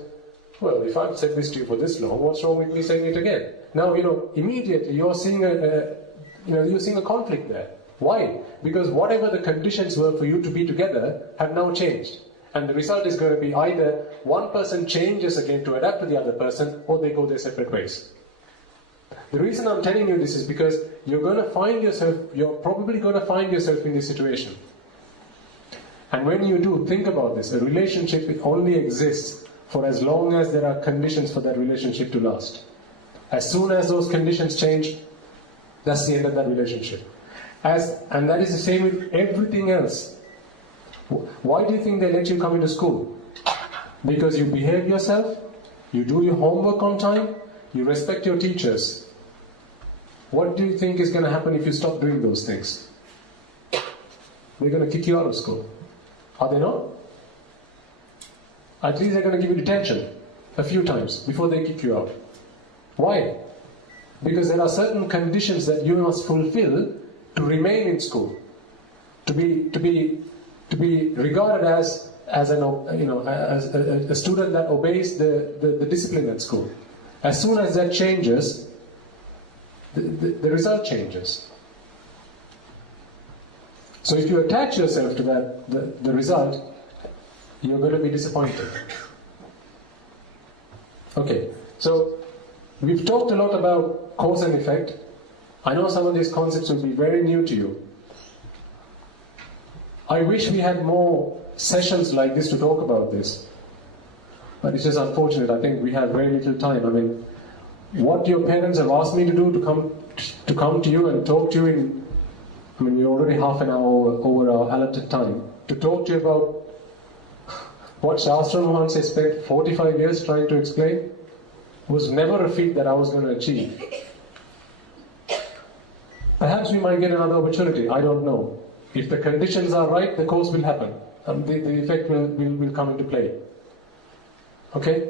"Well, if I've said this to you for this long, what's wrong with me saying it again?" Now, immediately you're seeing a conflict there. Why? Because whatever the conditions were for you to be together have now changed. And the result is going to be either one person changes again to adapt to the other person, or they go their separate ways. The reason I'm telling you this is because you're probably going to find yourself in this situation. And when you do, think about this. A relationship only exists for as long as there are conditions for that relationship to last. As soon as those conditions change, that's the end of that relationship. And that is the same with everything else. Why do you think they let you come into school? Because you behave yourself, you do your homework on time, you respect your teachers. What do you think is going to happen if you stop doing those things? They're going to kick you out of school. Are they not? At least they're going to give you detention a few times before they kick you out. Why? Because there are certain conditions that you must fulfill to remain in school, to be regarded as a student that obeys the discipline at school. As soon as that changes, the result changes. So if you attach yourself to the result, you're going to be disappointed. Okay, so we've talked a lot about cause and effect. I know some of these concepts will be very new to you. I wish we had more sessions like this to talk about this. But it's just unfortunate. I think we have very little time. I mean, what your parents have asked me to do to come to you and talk to you we're already half an hour over our allotted time, to talk to you about what Shastra Mohan says spent 45 years trying to explain was never a feat that I was going to achieve. Perhaps we might get another opportunity, I don't know. If the conditions are right, the course will happen. And the effect will come into play. Okay?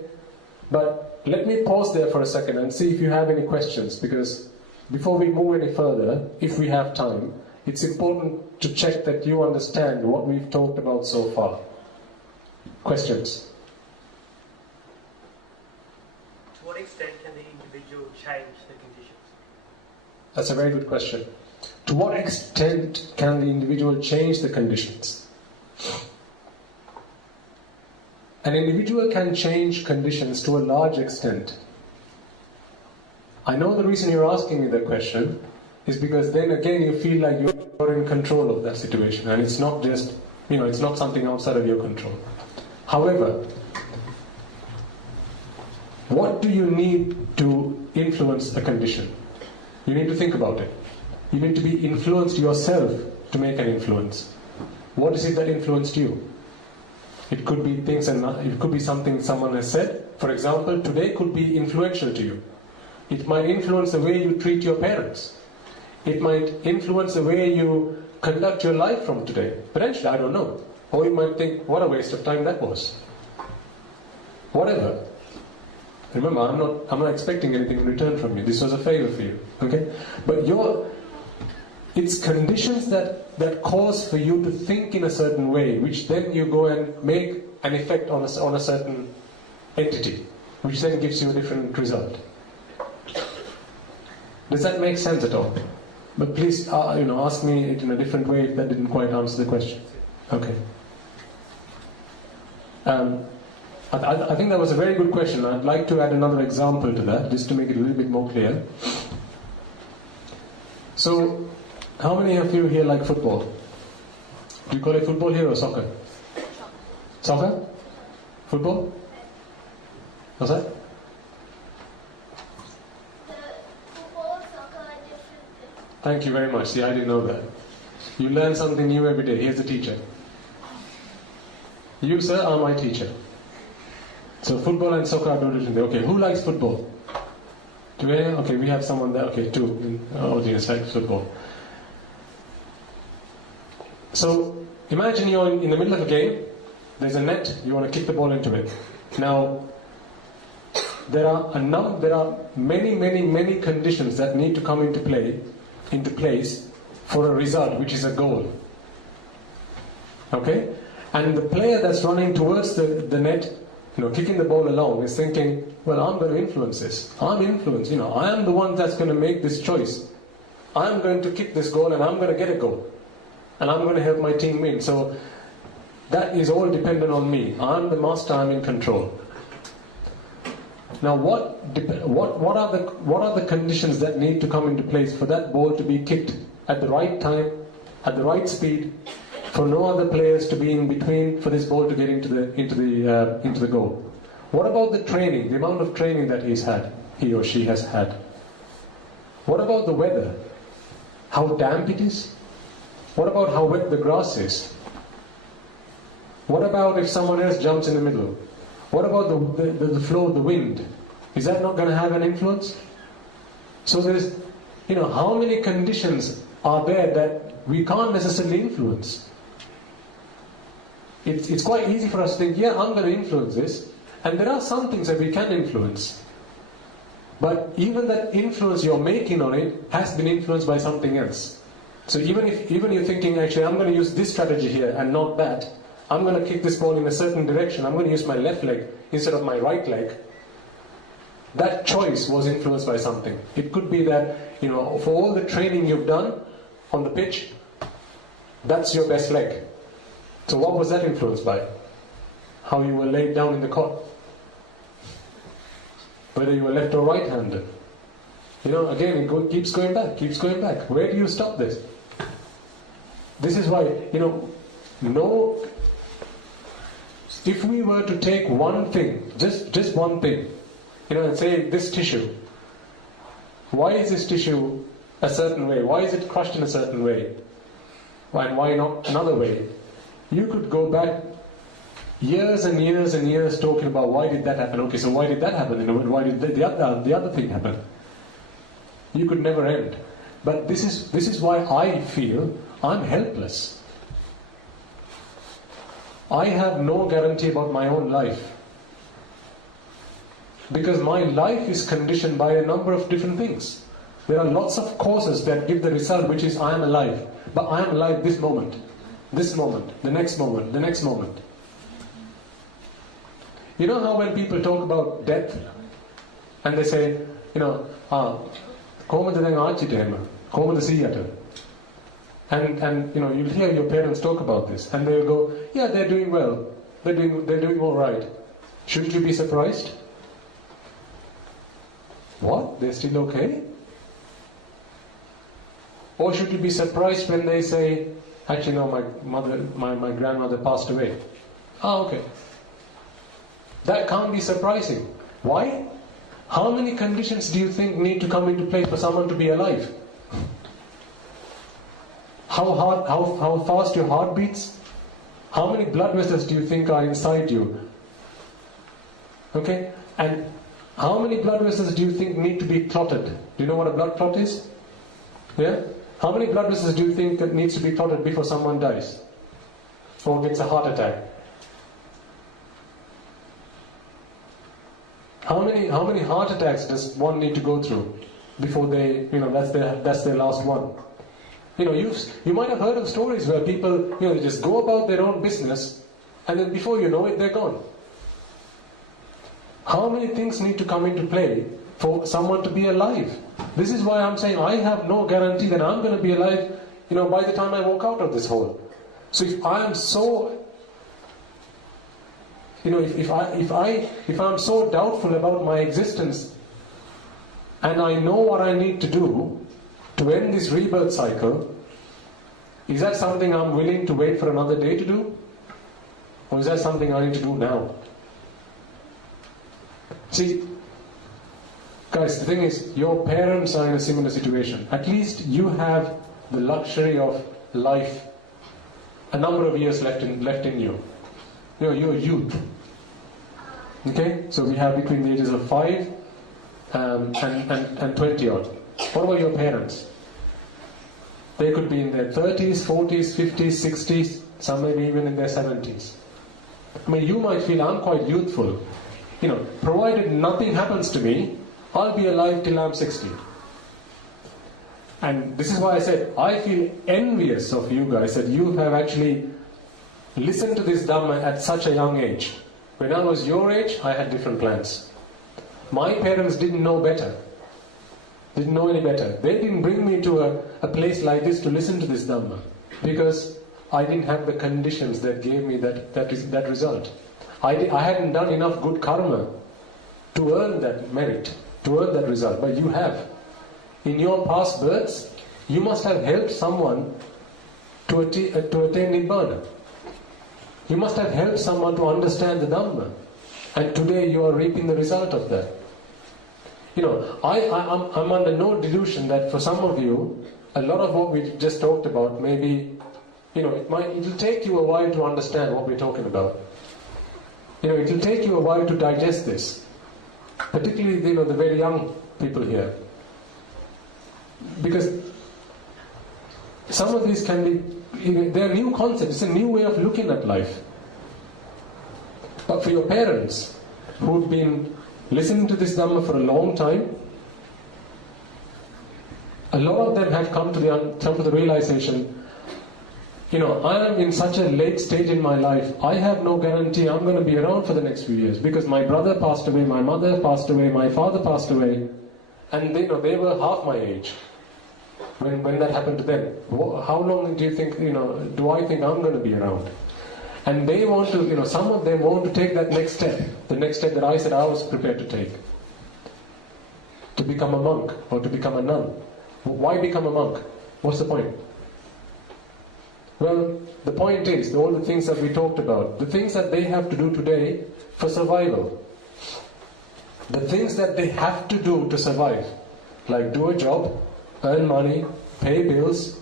But let me pause there for a second and see if you have any questions, because before we move any further, if we have time, it's important to check that you understand what we've talked about so far. Questions? To what extent can the individual change the conditions? That's a very good question. To what extent can the individual change the conditions? An individual can change conditions to a large extent. I know the reason you're asking me that question is because then again you feel like you're in control of that situation, and it's not just, it's not something outside of your control. However, what do you need to influence a condition? You need to think about it. You need to be influenced yourself to make an influence. What is it that influenced you? It could be things, and it could be something someone has said. For example, today could be influential to you. It might influence the way you treat your parents. It might influence the way you conduct your life from today. Potentially, I don't know. Or you might think, what a waste of time that was. Whatever. Remember, I'm not expecting anything in return from you. This was a favor for you. Okay? But it's conditions that cause for you to think in a certain way, which then you go and make an effect on a certain entity, which then gives you a different result. Does that make sense at all? But please, ask me it in a different way if that didn't quite answer the question. Okay. I think that was a very good question. I'd like to add another example to that, just to make it a little bit more clear. So, how many of you here like football? Do you call it football here or soccer? Soccer? Football? What's that? Thank you very much. See, I didn't know that. You learn something new every day. Here's the teacher. You, sir, are my teacher. So football and soccer are two different. Okay, who likes football? Okay, we have someone there. Okay, two in audience likes football. So imagine you're in the middle of a game. There's a net. You want to kick the ball into it. Now, there are many conditions that need to come into place for a result, which is a goal. Okay? And the player that's running towards the net, kicking the ball along, is thinking, well, I'm going to influence this. I'm influenced. I am the one that's going to make this choice. I'm going to kick this goal and I'm going to get a goal. And I'm going to help my team win. So that is all dependent on me. I'm the master, I'm in control. Now, what are the conditions that need to come into place for that ball to be kicked at the right time, at the right speed, for no other players to be in between, for this ball to get into the goal? What about the training, the amount of training that he or she has had? What about the weather? How damp it is? What about how wet the grass is? What about if someone else jumps in the middle? What about the flow of the wind? Is that not going to have an influence? So there's, how many conditions are there that we can't necessarily influence? It's quite easy for us to think, yeah, I'm going to influence this. And there are some things that we can influence. But even that influence you're making on it has been influenced by something else. So even you're thinking, actually, I'm going to use this strategy here and not that. I'm going to kick this ball in a certain direction. I'm going to use my left leg instead of my right leg. That choice was influenced by something. It could be that, for all the training you've done on the pitch, that's your best leg. So what was that influenced by? How you were laid down in the cot. Whether you were left or right-handed. Again, it keeps going back. Where do you stop this? This is why, if we were to take one thing, just one thing, and say this tissue, why is this tissue a certain way? Why is it crushed in a certain way? And why not another way? You could go back years and years and years talking about why did that happen? Okay, so why did that happen? Why did the other thing happen? You could never end. But this is why I feel I'm helpless. I have no guarantee about my own life. Because my life is conditioned by a number of different things. There are lots of causes that give the result, which is I am alive. But I am alive this moment, the next moment, the next moment. You know how when people talk about death, and they say, කොහොමද දැන් ආච්චිට එහෙම? කොහොමද සීයාට? And you'll hear your parents talk about this, and they'll go, yeah, they're doing well, they're doing all right. Shouldn't you be surprised? What? They're still okay? Or should you be surprised when they say, actually no, my grandmother passed away? Okay. That can't be surprising. Why? How many conditions do you think need to come into place for someone to be alive? How fast your heart beats? How many blood vessels do you think are inside you? Okay? And how many blood vessels do you think need to be clotted? Do you know what a blood clot is? Yeah? How many blood vessels do you think that needs to be clotted before someone dies? Or gets a heart attack? How many heart attacks does one need to go through before they, that's their last one? You might have heard of stories where people, they just go about their own business, and then before you know it, they're gone. How many things need to come into play for someone to be alive? This is why I'm saying I have no guarantee that I'm going to be alive, by the time I walk out of this hole. So if I am so, if I'm so doubtful about my existence, and I know what I need to do to end this rebirth cycle, is that something I'm willing to wait for another day to do? Or is that something I need to do now? See, guys, the thing is, your parents are in a similar situation. At least you have the luxury of life, a number of years left in you. You're youth. Okay? So we have between the ages of 5 and 20 odd. What about your parents? They could be in their 30s, 40s, 50s, 60s, some maybe even in their 70s. I mean, you might feel I'm quite youthful. Provided nothing happens to me, I'll be alive till I'm 60. And this is why I said, I feel envious of you guys that you have actually listened to this Dhamma at such a young age. When I was your age, I had different plans. My parents didn't know better. Didn't know any better. They didn't bring me to a place like this to listen to this Dhamma, because I didn't have the conditions that gave me that result. I hadn't done enough good karma to earn that merit, to earn that result, but you have. In your past births, you must have helped someone to attain Nibbana. You must have helped someone to understand the Dhamma, and today you are reaping the result of that. I'm under no delusion that for some of you, a lot of what we just talked about, maybe, it'll take you a while to understand what we're talking about. It'll take you a while to digest this, particularly, the very young people here. Because some of these can be, they're new concepts, it's a new way of looking at life. But for your parents, who've been listening to this Dhamma for a long time, a lot of them have come to the realization, I am in such a late stage in my life, I have no guarantee I'm going to be around for the next few years, because my brother passed away, my mother passed away, my father passed away, and they were half my age when that happened to them. How long do you think, do I think I'm going to be around? And they want to, some of them want to take that next step, the next step that I said I was prepared to take. To become a monk or to become a nun. Why become a monk? What's the point? Well, the point is, all the things that we talked about, the things that they have to do today for survival, the things that they have to do to survive, like do a job, earn money, pay bills,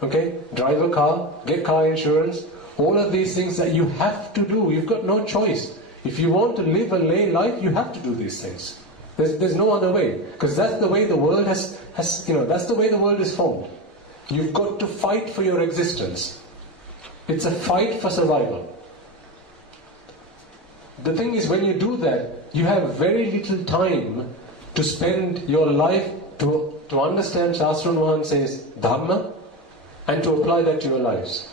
drive a car, get car insurance, all of these things that you have to do, you've got no choice. If you want to live a lay life, you have to do these things. There's no other way, because that's the way the world has that's the way the world is formed. You've got to fight for your existence. It's a fight for survival. The thing is, when you do that, you have very little time to spend your life to understand Shastra says Dhamma and to apply that to your lives.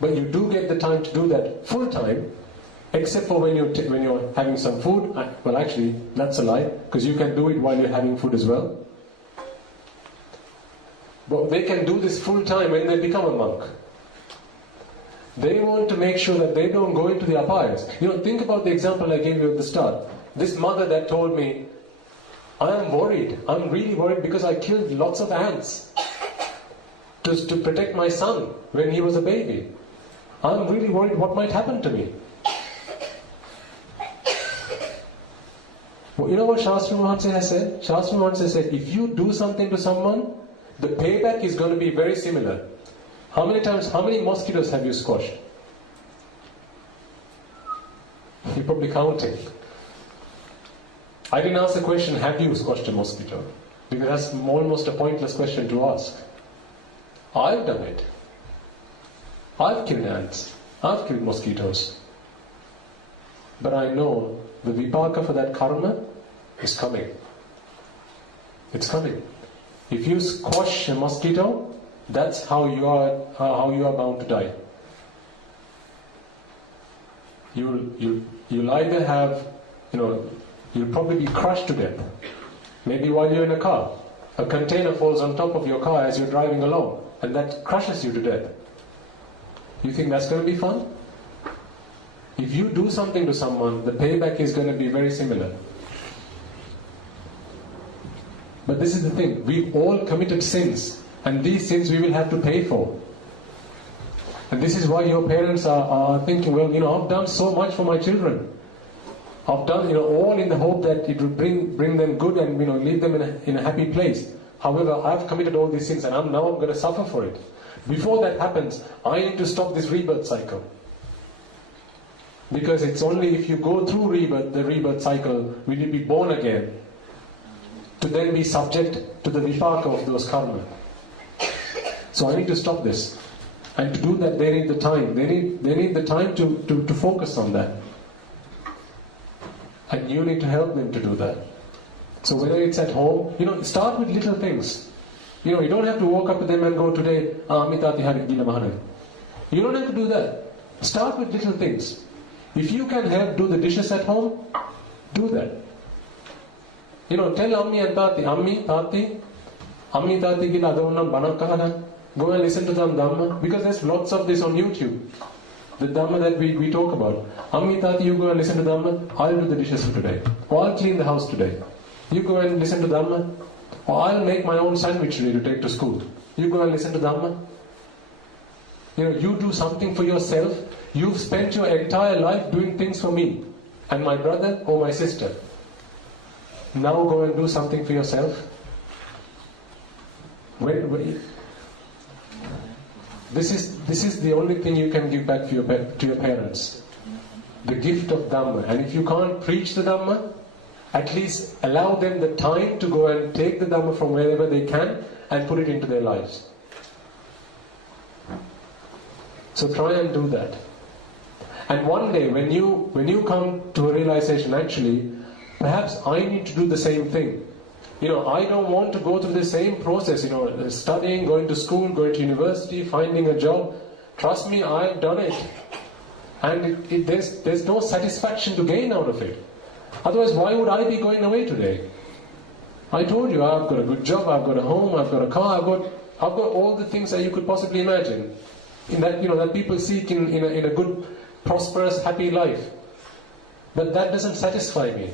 But you do get the time to do that full time, except for when you're having some food. Well, actually, that's a lie, because you can do it while you're having food as well. But they can do this full time when they become a monk. They want to make sure that they don't go into the apayas. Think about the example I gave you at the start. This mother that told me, I am worried. I'm really worried because I killed lots of ants to protect my son when he was a baby. I'm really worried what might happen to me. Well, you know what Shastra Mahansa has said? Shastra Mahansa said, if you do something to someone, the payback is going to be very similar. How many mosquitoes have you squashed? You're probably counting. I didn't ask the question, have you squashed a mosquito? Because that's almost a pointless question to ask. I've done it. I've killed ants. I've killed mosquitoes. But I know the vipaka for that karma is coming. It's coming. If you squash a mosquito, that's how you are bound to die. You'll either have, you'll probably be crushed to death. Maybe while you're in a car, a container falls on top of your car as you're driving along, and that crushes you to death. You think that's going to be fun? If you do something to someone, the payback is going to be very similar. But this is the thing, we've all committed sins, and these sins we will have to pay for. And this is why your parents are thinking, well, I've done so much for my children. I've done, all in the hope that it will bring them good and, leave them in a happy place. However, I've committed all these sins and I'm going to suffer for it. Before that happens, I need to stop this rebirth cycle. Because it's only if you go through the rebirth cycle, will you be born again, to then be subject to the vipaka of those karma. So I need to stop this. And to do that, they need the time. They need the time to focus on that. And you need to help them to do that. So whether it's at home, start with little things. You don't have to walk up to them and go, today, Amitati Hari Dina Mahana. You don't have to do that. Start with little things. If you can help do the dishes at home, do that. Tell Ammi and Tati, Ammi, Tati gila adavunna banakana. Go and listen to them Dhamma, because there's lots of this on YouTube. The Dhamma that we talk about. Ammi, Tati, you go and listen to Dhamma. I'll do the dishes for today. Or I'll clean the house today. You go and listen to Dhamma. Or I'll make my own sandwich today to take to school. You go and listen to Dhamma. You do something for yourself. You've spent your entire life doing things for me and my brother or my sister. Now go and do something for yourself. This is the only thing you can give back to your parents. The gift of Dhamma. And if you can't preach the Dhamma, at least allow them the time to go and take the Dhamma from wherever they can and put it into their lives. So try and do that. And one day when you come to a realization, actually, perhaps I need to do the same thing. I don't want to go through the same process, studying, going to school, going to university, finding a job. Trust me, I've done it. And there's no satisfaction to gain out of it. Otherwise, why would I be going away today? I told you, I've got a good job, I've got a home, I've got a car, I've got all the things that you could possibly imagine. That people seek in a good, prosperous, happy life. But that doesn't satisfy me.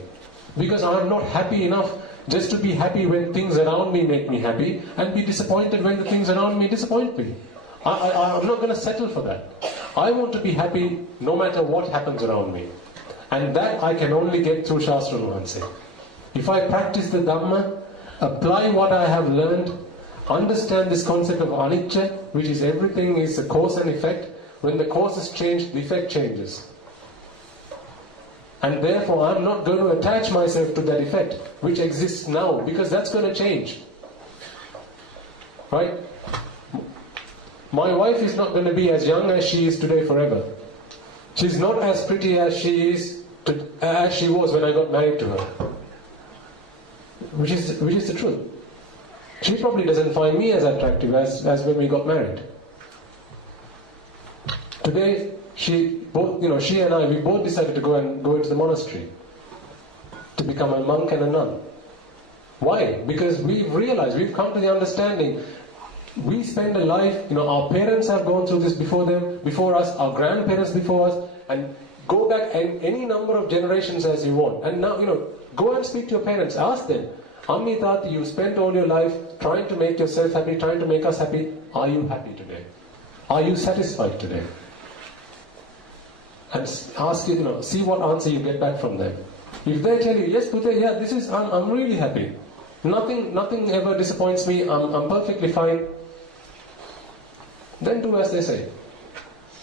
Because I'm not happy enough just to be happy when things around me make me happy, and be disappointed when the things around me disappoint me. I'm not going to settle for that. I want to be happy no matter what happens around me. And that I can only get through Shastra Mahansa. If I practice the Dhamma, apply what I have learned, understand this concept of anicca, which is everything is a cause and effect. When the cause is changed, the effect changes. And therefore I'm not going to attach myself to that effect which exists now, because that's going to change. Right? My wife is not going to be as young as she is today forever. She's not as pretty as she was when I got married to her. Which is the truth. She probably doesn't find me as attractive as when we got married. Today, she and I, we both decided to go into the monastery to become a monk and a nun. Why? Because we've realized, we've come to the understanding, we spend a life, our parents have gone through this before us, our grandparents before us, and go back any number of generations as you want. And now, go and speak to your parents, ask them, Ammi Tati, you spent all your life trying to make yourself happy, trying to make us happy. Are you happy today? Are you satisfied today? And ask see what answer you get back from them. If they tell you, yes, Pute, yeah, I'm really happy. Nothing ever disappoints me. I'm perfectly fine. Then do as they say.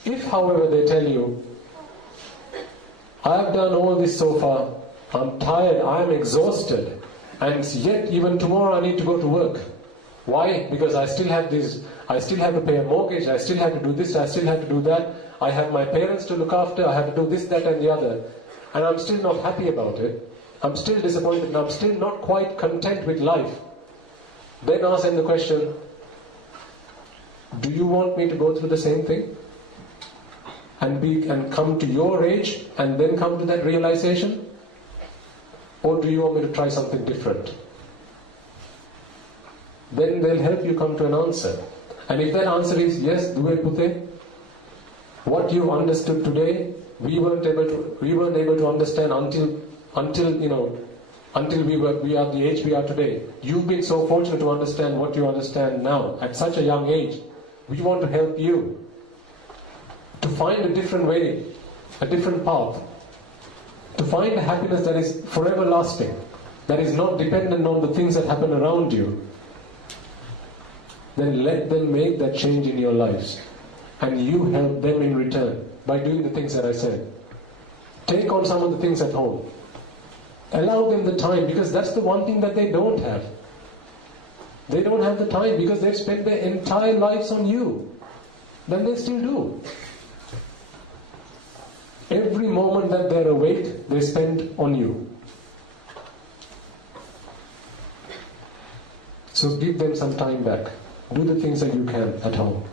If, however, they tell you, I've done all this so far, I'm tired, I'm exhausted, and yet even tomorrow I need to go to work. Why? Because I still have to pay a mortgage, I still have to do this, I still have to do that, I have my parents to look after, I have to do this, that and the other, and I'm still not happy about it, I'm still disappointed, and I'm still not quite content with life. Then ask them the question, do you want me to go through the same thing? And come to your age and then come to that realization? Or do you want me to try something different? Then they'll help you come to an answer. And if that answer is yes, Due Pute, what you understood today, we weren't able to understand until we are the age we are today. You've been so fortunate to understand what you understand now at such a young age. We want to help you to find a different way, a different path, to find a happiness that is forever lasting, that is not dependent on the things that happen around you. Then let them make that change in your lives, and you help them in return by doing the things that I said. Take on some of the things at home. Allow them the time, because that's the one thing that they don't have. They don't have the time because they've spent their entire lives on you. Then they still do. Every moment that they're awake, they spend on you. So give them some time back. Do the things that you can at home.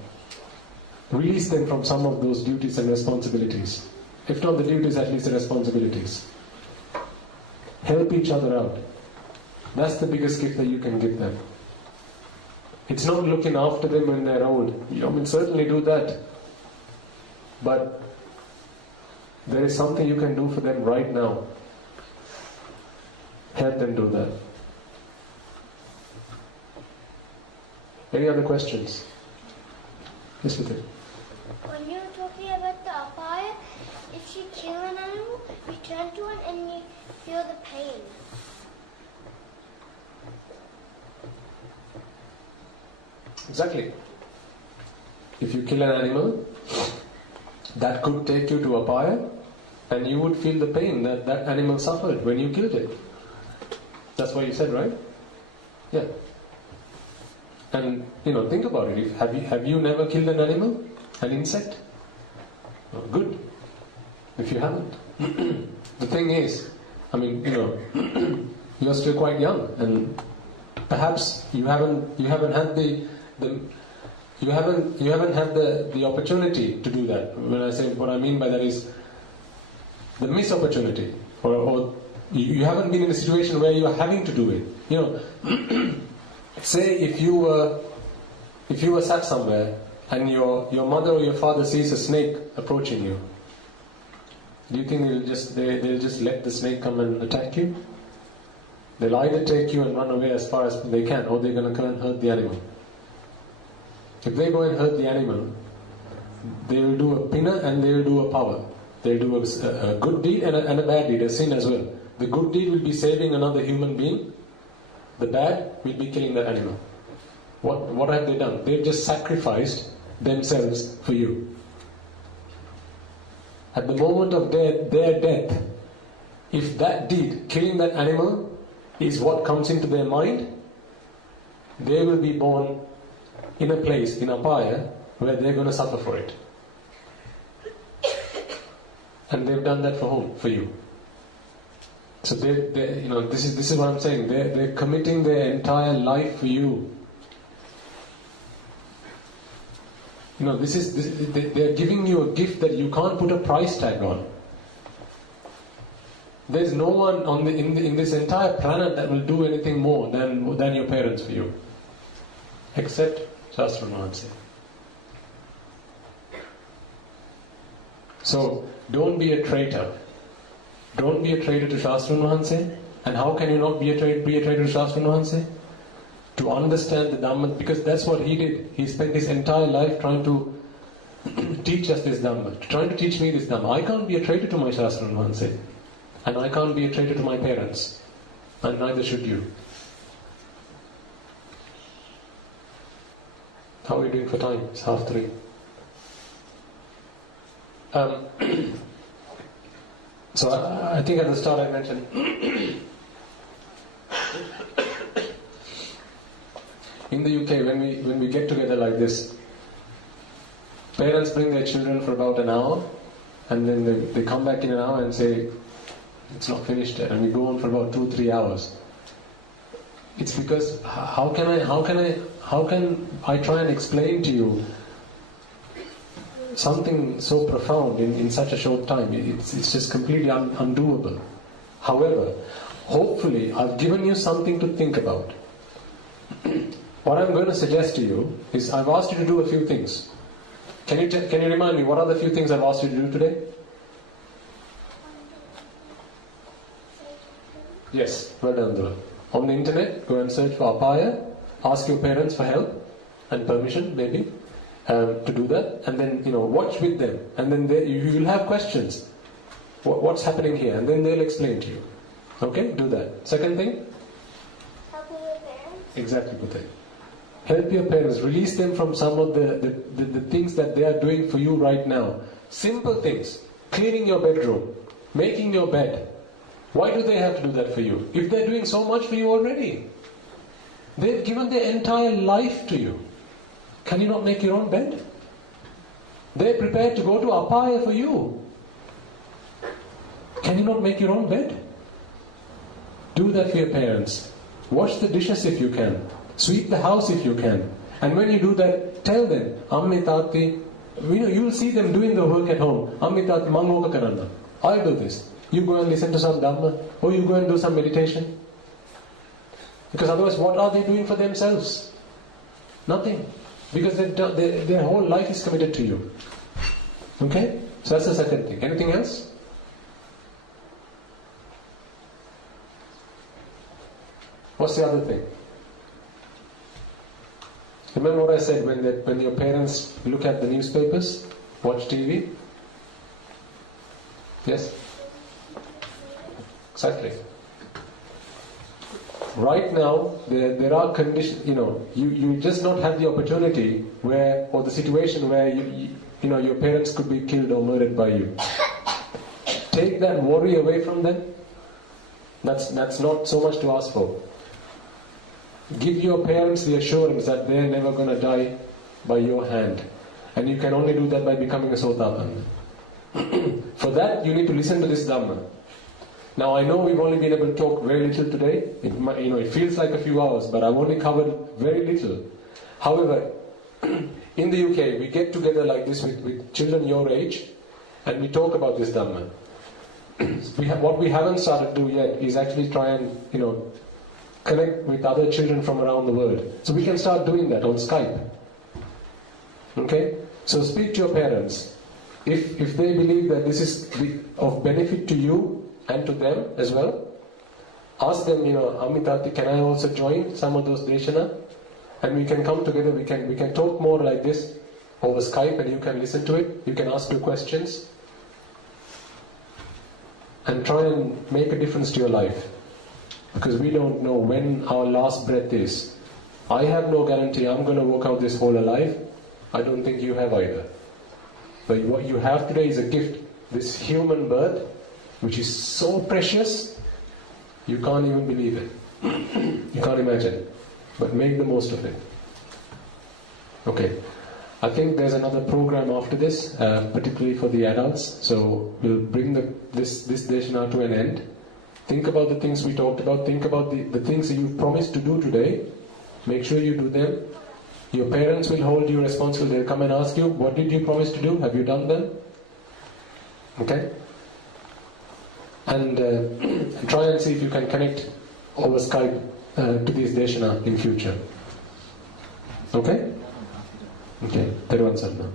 Release them from some of those duties and responsibilities. If not the duties, at least the responsibilities. Help each other out. That's the biggest gift that you can give them. It's not looking after them when they're old. Certainly do that. But there is something you can do for them right now. Help them do that. Any other questions? Yes, with it. When you're talking about the apaya, if you kill an animal, you turn to one and you feel the pain. Exactly. If you kill an animal, that could take you to apaya, and you would feel the pain that that animal suffered when you killed it. That's what you said, right? Yeah. And think about it. Have you never killed an animal, an insect? Oh, good. If you haven't, the thing is, you're still quite young, and perhaps you haven't had the opportunity to do that. When I say what I mean by that is the missed opportunity, or you haven't been in a situation where you are having to do it. Say if you were sat somewhere and your mother or your father sees a snake approaching you, do you think they'll just let the snake come and attack you? They'll either take you and run away as far as they can, or they're going to go and hurt the animal. If they go and hurt the animal, they will do a pinna and they will do a power. They'll do a good deed and a bad deed, a sin as well. The good deed will be saving another human being. The bad will be killing that animal. What have they done? They've just sacrificed themselves for you. At the moment of their death, if that deed, killing that animal, is what comes into their mind, they will be born in a place, in Apaya, where they're going to suffer for it. And they've done that for whom? For you. So they this is what I'm saying. They're committing their entire life for you. They're giving you a gift that you can't put a price tag on. There's no one in this entire planet that will do anything more than your parents for you, except Shastra Mahanse. So don't be a traitor. Don't be a traitor to Shastra Mahanse. And how can you not be a traitor to Shastra Mahanse? To understand the Dhamma, because that's what he did. He spent his entire life trying to teach us this Dhamma, trying to teach me this Dhamma. I can't be a traitor to my Shastra Mahanse. And I can't be a traitor to my parents. And neither should you. How are we doing for time? It's 3:30. So I think at the start I mentioned in the UK when we get together like this, parents bring their children for about an hour, and then they come back in an hour and say it's not finished yet, and we go on for about 2-3 hours. It's because how can I try and explain to you something so profound in such a short time? It's just completely undoable. However, hopefully I've given you something to think about. What I'm going to suggest to you is I've asked you to do a few things. Can you remind me what are the few things I've asked you to do today? Yes, well done, Dhara. On the internet, go and search for Apaya, ask your parents for help and permission, maybe, to do that, and then watch with them, and then you'll have questions. What's happening here? And then they'll explain to you. Okay, do that. Second thing? Helping your parents. Exactly, Bhutai. Help your parents. Release them from some of the things that they are doing for you right now. Simple things. Cleaning your bedroom. Making your bed. Why do they have to do that for you? If they're doing so much for you already. They've given their entire life to you. Can you not make your own bed? They're prepared to go to Apaya for you. Can you not make your own bed? Do that for your parents. Wash the dishes if you can. Sweep the house if you can. And when you do that, tell them, Ammi Tati, you'll see them doing the work at home. Ammi Tati, Mangoka Karana. I'll do this. You go and listen to some Dhamma, or you go and do some meditation. Because otherwise, what are they doing for themselves? Nothing. Because their whole life is committed to you. Okay? So that's the second thing. Anything else? What's the other thing? Remember what I said when your parents look at the newspapers, watch TV? Yes? Exactly. Right now, there are conditions, you just not have the opportunity or the situation where your parents could be killed or murdered by you. Take that worry away from them. That's not so much to ask for. Give your parents the assurance that they're never going to die by your hand. And you can only do that by becoming a Sotapanna. For that, you need to listen to this Dhamma. Now, I know we've only been able to talk very little today. It feels like a few hours, but I've only covered very little. However, in the UK, we get together like this with children your age, and we talk about this Dhamma. What we haven't started to do yet is actually try and, connect with other children from around the world. So we can start doing that on Skype. Okay? So speak to your parents. If they believe that this is of benefit to you and to them as well, ask them, Amitati, can I also join some of those Deshana? And we can come together, we can talk more like this over Skype, and you can listen to it, you can ask your questions, and try and make a difference to your life. Because we don't know when our last breath is. I have no guarantee I'm going to walk out this whole alive. I don't think you have either. But what you have today is a gift. This human birth, which is so precious, you can't even believe it. You can't imagine. But make the most of it. Okay. I think there's another program after this, particularly for the adults. So we'll bring this Deshana to an end. Think about the things we talked about. Think about the things that you've promised to do today. Make sure you do them. Your parents will hold you responsible. They'll come and ask you, what did you promise to do? Have you done them? Okay? And try and see if you can connect over Skype to this Deshana in future. Okay? Okay. Thero and Sadhana.